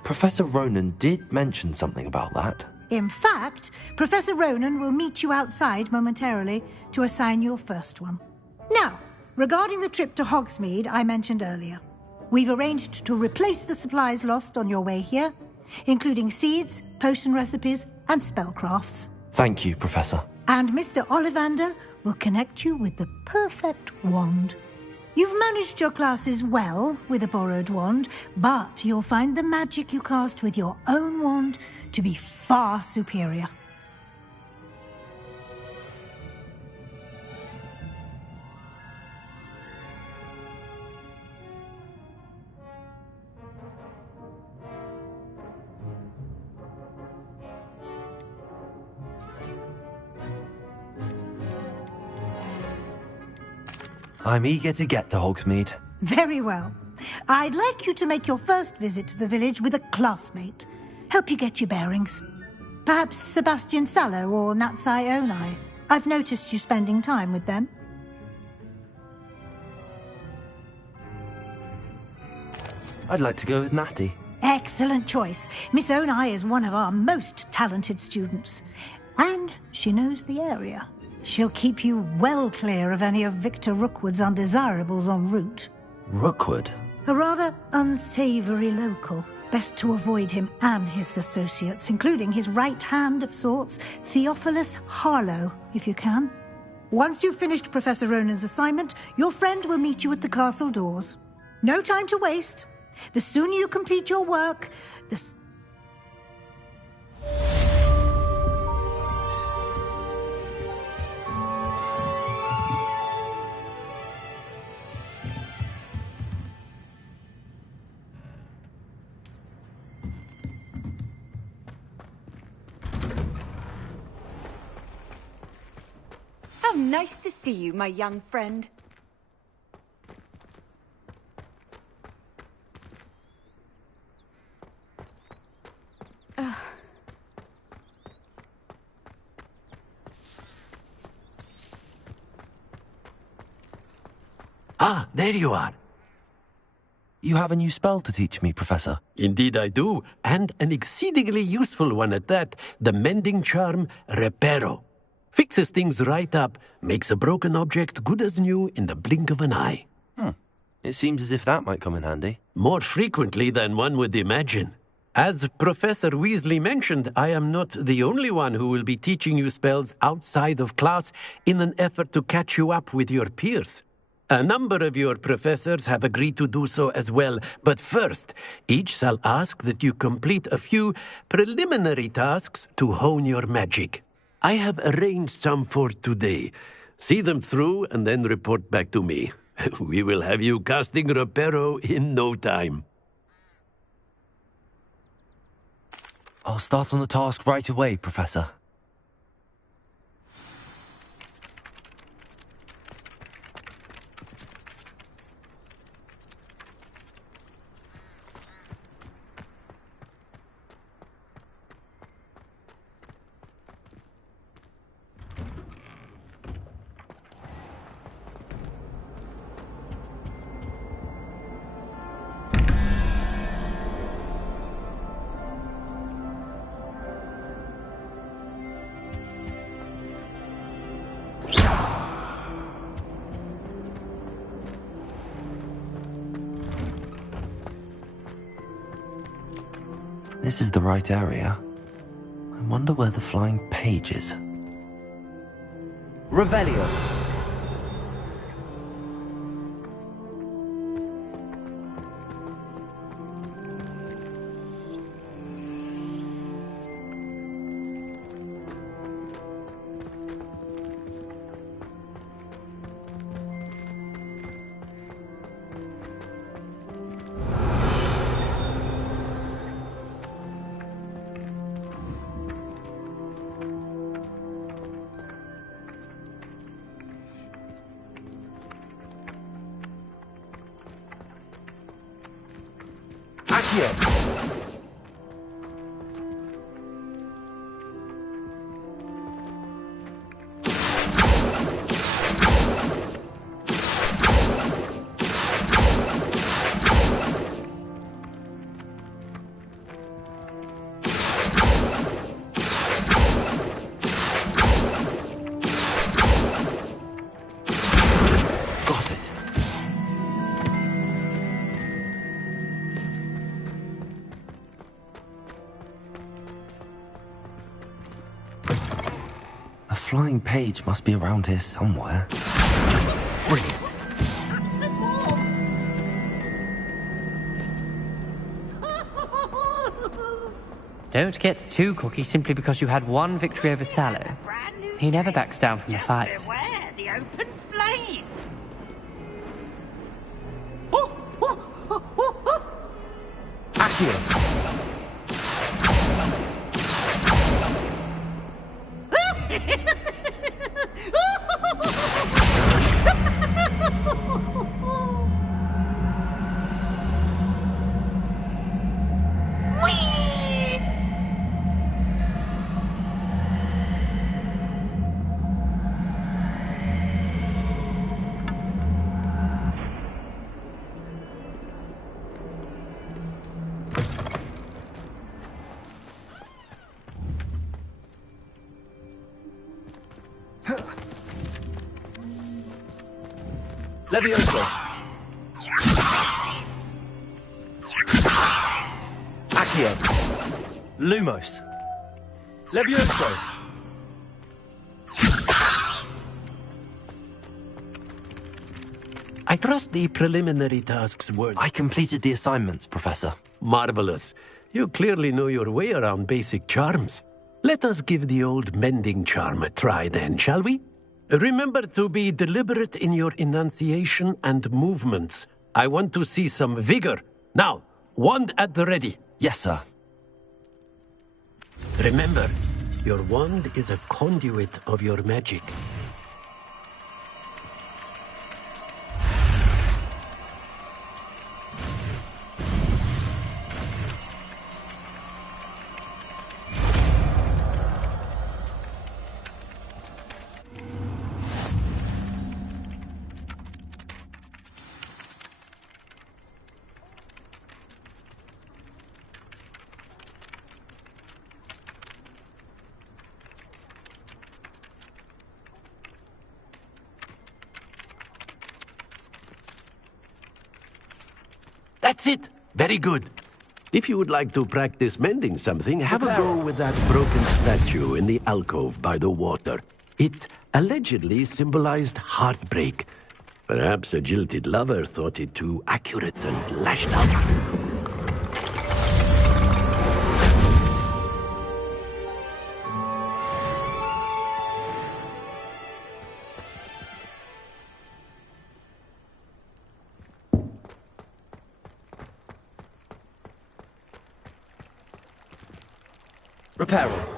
Professor Ronan did mention something about that. In fact, Professor Ronan will meet you outside momentarily to assign your first one. Now, regarding the trip to Hogsmeade I mentioned earlier, we've arranged to replace the supplies lost on your way here, including seeds, potion recipes, and spellcrafts. Thank you, Professor. And Mr. Ollivander will connect you with the perfect wand. You've managed your classes well with a borrowed wand, but you'll find the magic you cast with your own wand to be far superior. I'm eager to get to Hogsmeade. Very well. I'd like you to make your first visit to the village with a classmate. Help you get your bearings. Perhaps Sebastian Sallow or Natsai Onai. I've noticed you spending time with them. I'd like to go with Natty. Excellent choice. Miss Onai is one of our most talented students. And she knows the area. She'll keep you well clear of any of Victor Rookwood's undesirables en route. Rookwood? A rather unsavoury local. Best to avoid him and his associates, including his right hand of sorts, Theophilus Harlow, if you can. Once you've finished Professor Ronan's assignment, your friend will meet you at the castle doors. No time to waste. The sooner you complete your work, the... How nice to see you, my young friend. Ah, there you are. You have a new spell to teach me, Professor. Indeed I do, and an exceedingly useful one at that, the mending charm Reparo. Fixes things right up, makes a broken object good as new in the blink of an eye. It seems as if that might come in handy. More frequently than one would imagine. As Professor Weasley mentioned, I am not the only one who will be teaching you spells outside of class in an effort to catch you up with your peers. A number of your professors have agreed to do so as well, but first, each shall ask that you complete a few preliminary tasks to hone your magic. I have arranged some for today. See them through and then report back to me. We will have you casting Reparo in no time. I'll start on the task right away, Professor. This is the right area. I wonder where the flying page is. Revelio! Flying page must be around here somewhere. Brilliant. Don't get too cocky simply because you had one victory over Sallow. He never backs down from a fight. Beware the open flame. Accio. Levioso! Accio! Lumos! Levioso! I trust the preliminary tasks were... I completed the assignments, Professor. Marvelous. You clearly know your way around basic charms. Let us give the old mending charm a try then, shall we? Remember to be deliberate in your enunciation and movements. I want to see some vigor. Now, wand at the ready. Yes, sir. Remember, your wand is a conduit of your magic. That's it. Very good. If you would like to practice mending something, have a go with that broken statue in the alcove by the water. It allegedly symbolized heartbreak. Perhaps a jilted lover thought it too accurate and lashed out. Reparo.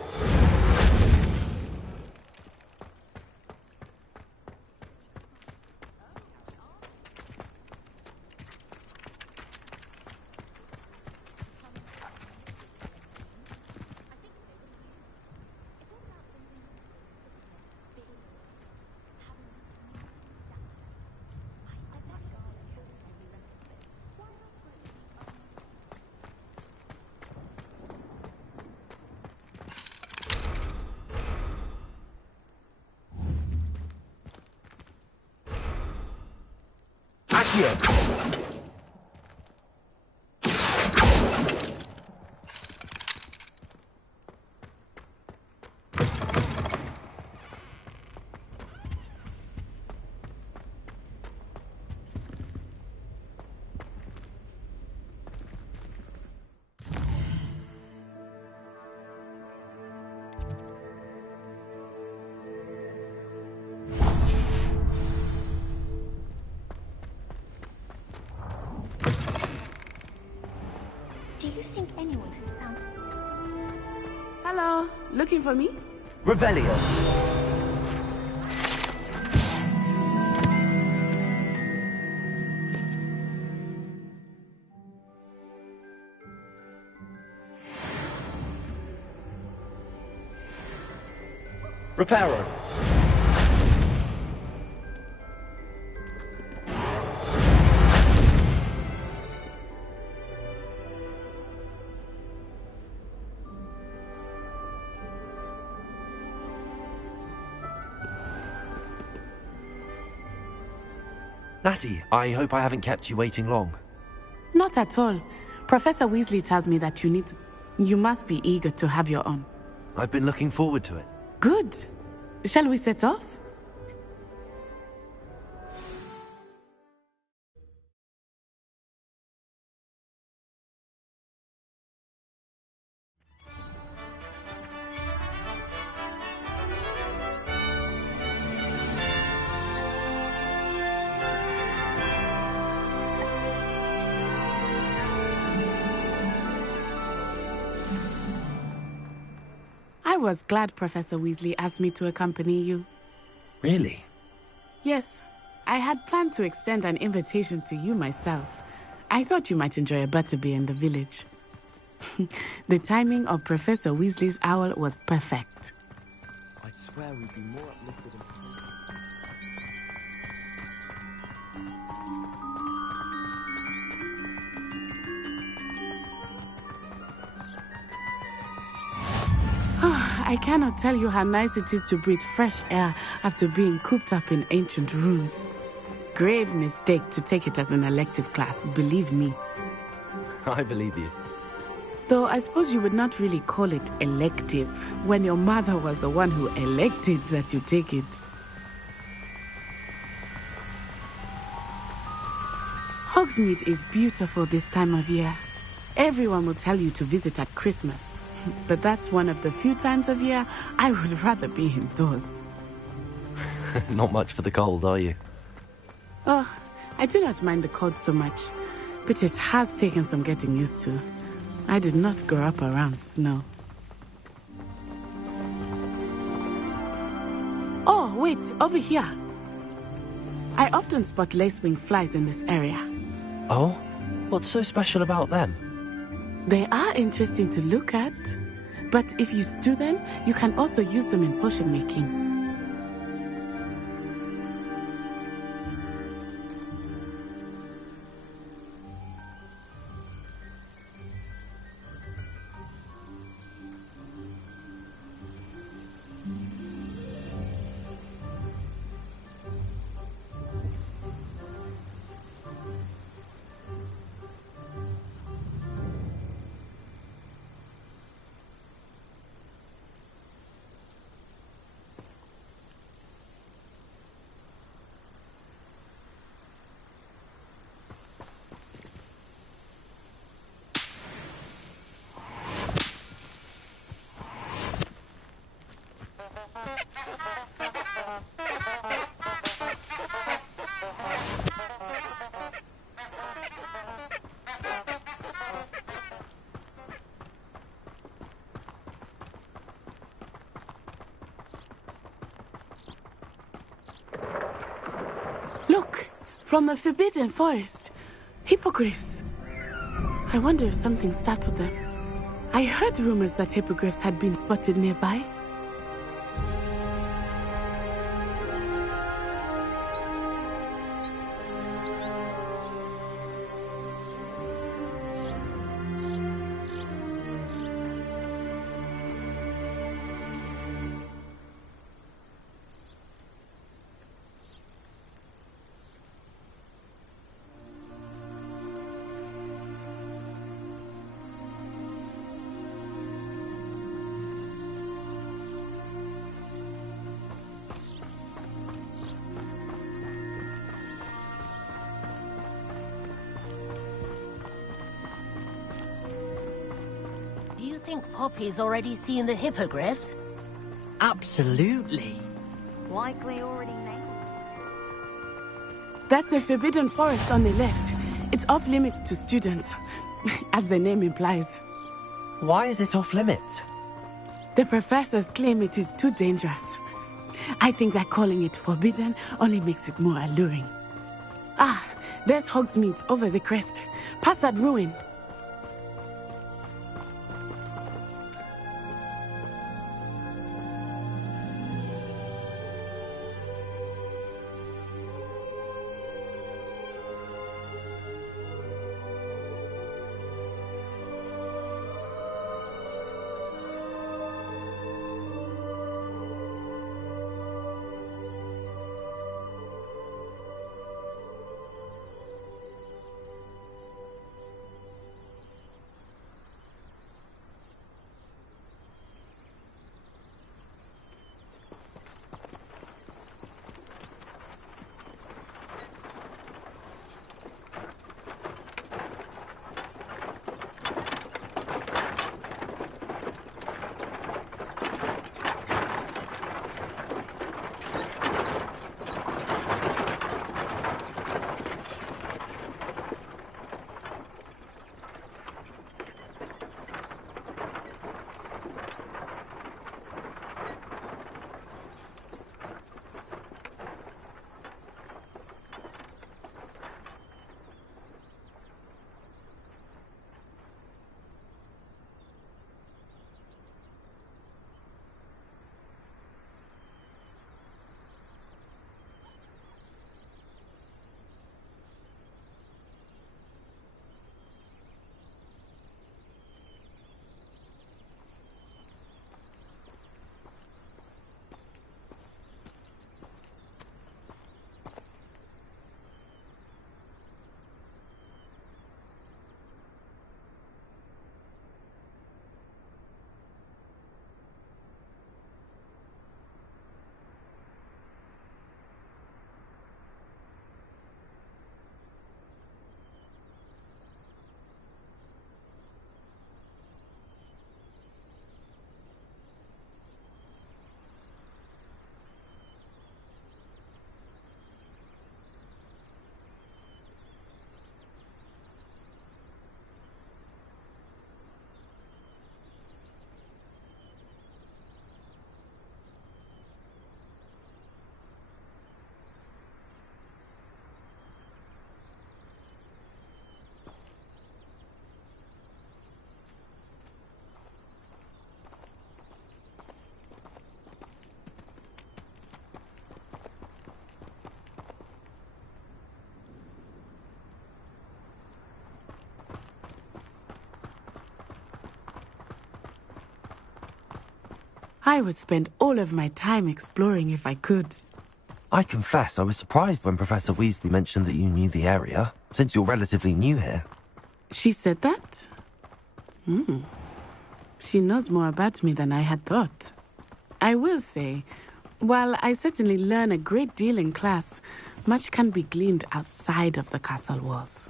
Do you think anyone has found... Hello, looking for me? Revelio. Reparo. Natty, I hope I haven't kept you waiting long. Not at all. Professor Weasley tells me that you must be eager to have your own. I've been looking forward to it. Good. Shall we set off? I was glad Professor Weasley asked me to accompany you. Really? Yes, I had planned to extend an invitation to you myself. I thought you might enjoy a butterbeer in the village. The timing of Professor Weasley's owl was perfect. I'd swear we'd be more uplifted and... I cannot tell you how nice it is to breathe fresh air after being cooped up in ancient rooms. Grave mistake to take it as an elective class, believe me. I believe you. Though I suppose you would not really call it elective when your mother was the one who elected that you take it. Hogsmeade is beautiful this time of year. Everyone will tell you to visit at Christmas. But that's one of the few times of year I would rather be indoors. Not much for the cold, are you? Oh, I do not mind the cold so much, but it has taken some getting used to. I did not grow up around snow. Oh, wait, over here. I often spot lacewing flies in this area. Oh? What's so special about them? They are interesting to look at, but if you stew them, you can also use them in potion making. From the Forbidden Forest. Hippogriffs. I wonder if something startled them. I heard rumors that hippogriffs had been spotted nearby. Do you think Poppy's already seen the hippogriffs? Absolutely. Likely already named. That's the Forbidden Forest on the left. It's off limits to students, as the name implies. Why is it off limits? The professors claim it is too dangerous. I think that calling it forbidden only makes it more alluring. Ah, there's Hogsmeade over the crest. Past that ruin. I would spend all of my time exploring if I could. I confess I was surprised when Professor Weasley mentioned that you knew the area, since you're relatively new here. She said that? She knows more about me than I had thought. I will say, while I certainly learn a great deal in class, much can be gleaned outside of the castle walls.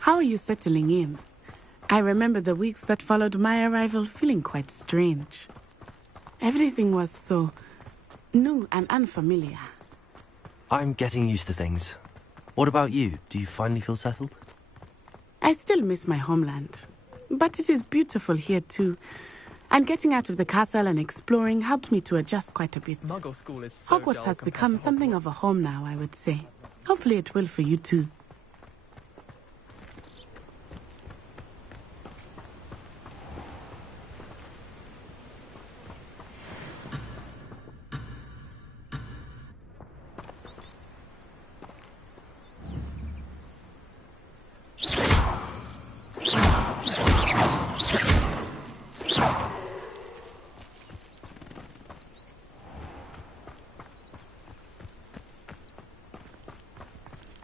How are you settling in? I remember the weeks that followed my arrival feeling quite strange. Everything was so new and unfamiliar. I'm getting used to things. What about you? Do you finally feel settled? I still miss my homeland, but it is beautiful here too. And getting out of the castle and exploring helped me to adjust quite a bit. Muggle school is so Hogwarts dull has compared become to something of a home now, I would say. Hopefully it will for you too.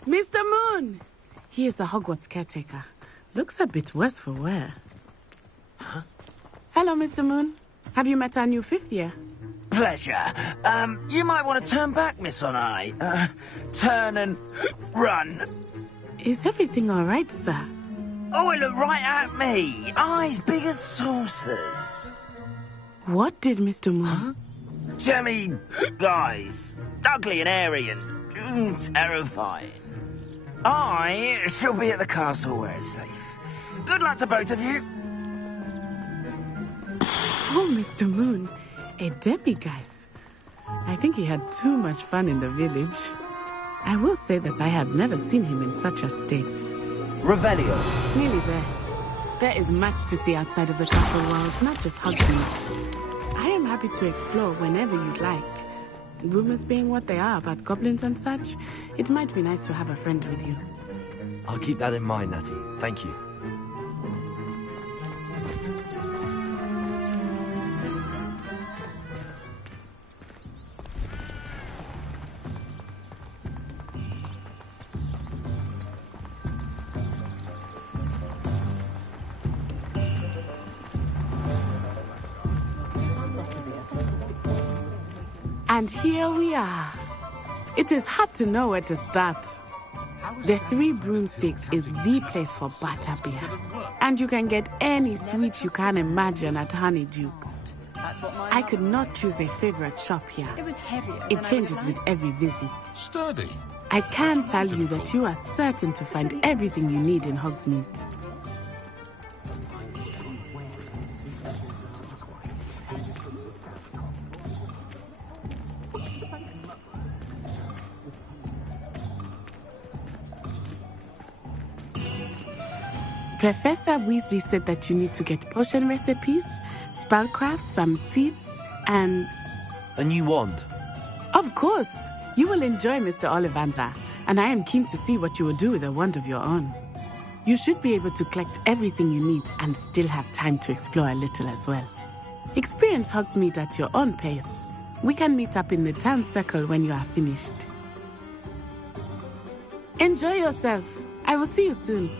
Mr. Moon! He is the Hogwarts caretaker. Looks a bit worse for wear. Huh? Hello, Mr. Moon. Have you met our new 5th year? Pleasure. You might want to turn back, Miss Onai. Turn and run. Is everything all right, sir? Oh, it looked right at me. Eyes big as saucers. What did Mr. Moon? Huh? Jemmy guys. Ugly and airy and terrifying. I shall be at the castle where it's safe. Good luck to both of you. Oh, Mr. Moon, a demiguise. I think he had too much fun in the village. I will say that I have never seen him in such a state. Revelio. Nearly there. There is much to see outside of the castle walls, not just Hogsmeade. I am happy to explore whenever you'd like. Rumors being what they are about goblins and such, it might be nice to have a friend with you. I'll keep that in mind, Natty. Thank you. And here we are. It is hard to know where to start. The Three Broomsticks is the place for butterbeer. And you can get any sweet you can imagine at Honeydukes. I could not choose a favorite shop here. It changes with every visit. Sturdy. I can tell you that you are certain to find everything you need in Hogsmeade. Professor Weasley said that you need to get potion recipes, spellcrafts, some seeds, and... A new wand. Of course! You will enjoy Mr. Ollivander, and I am keen to see what you will do with a wand of your own. You should be able to collect everything you need and still have time to explore a little as well. Experience Hogsmeade at your own pace. We can meet up in the town circle when you are finished. Enjoy yourself. I will see you soon.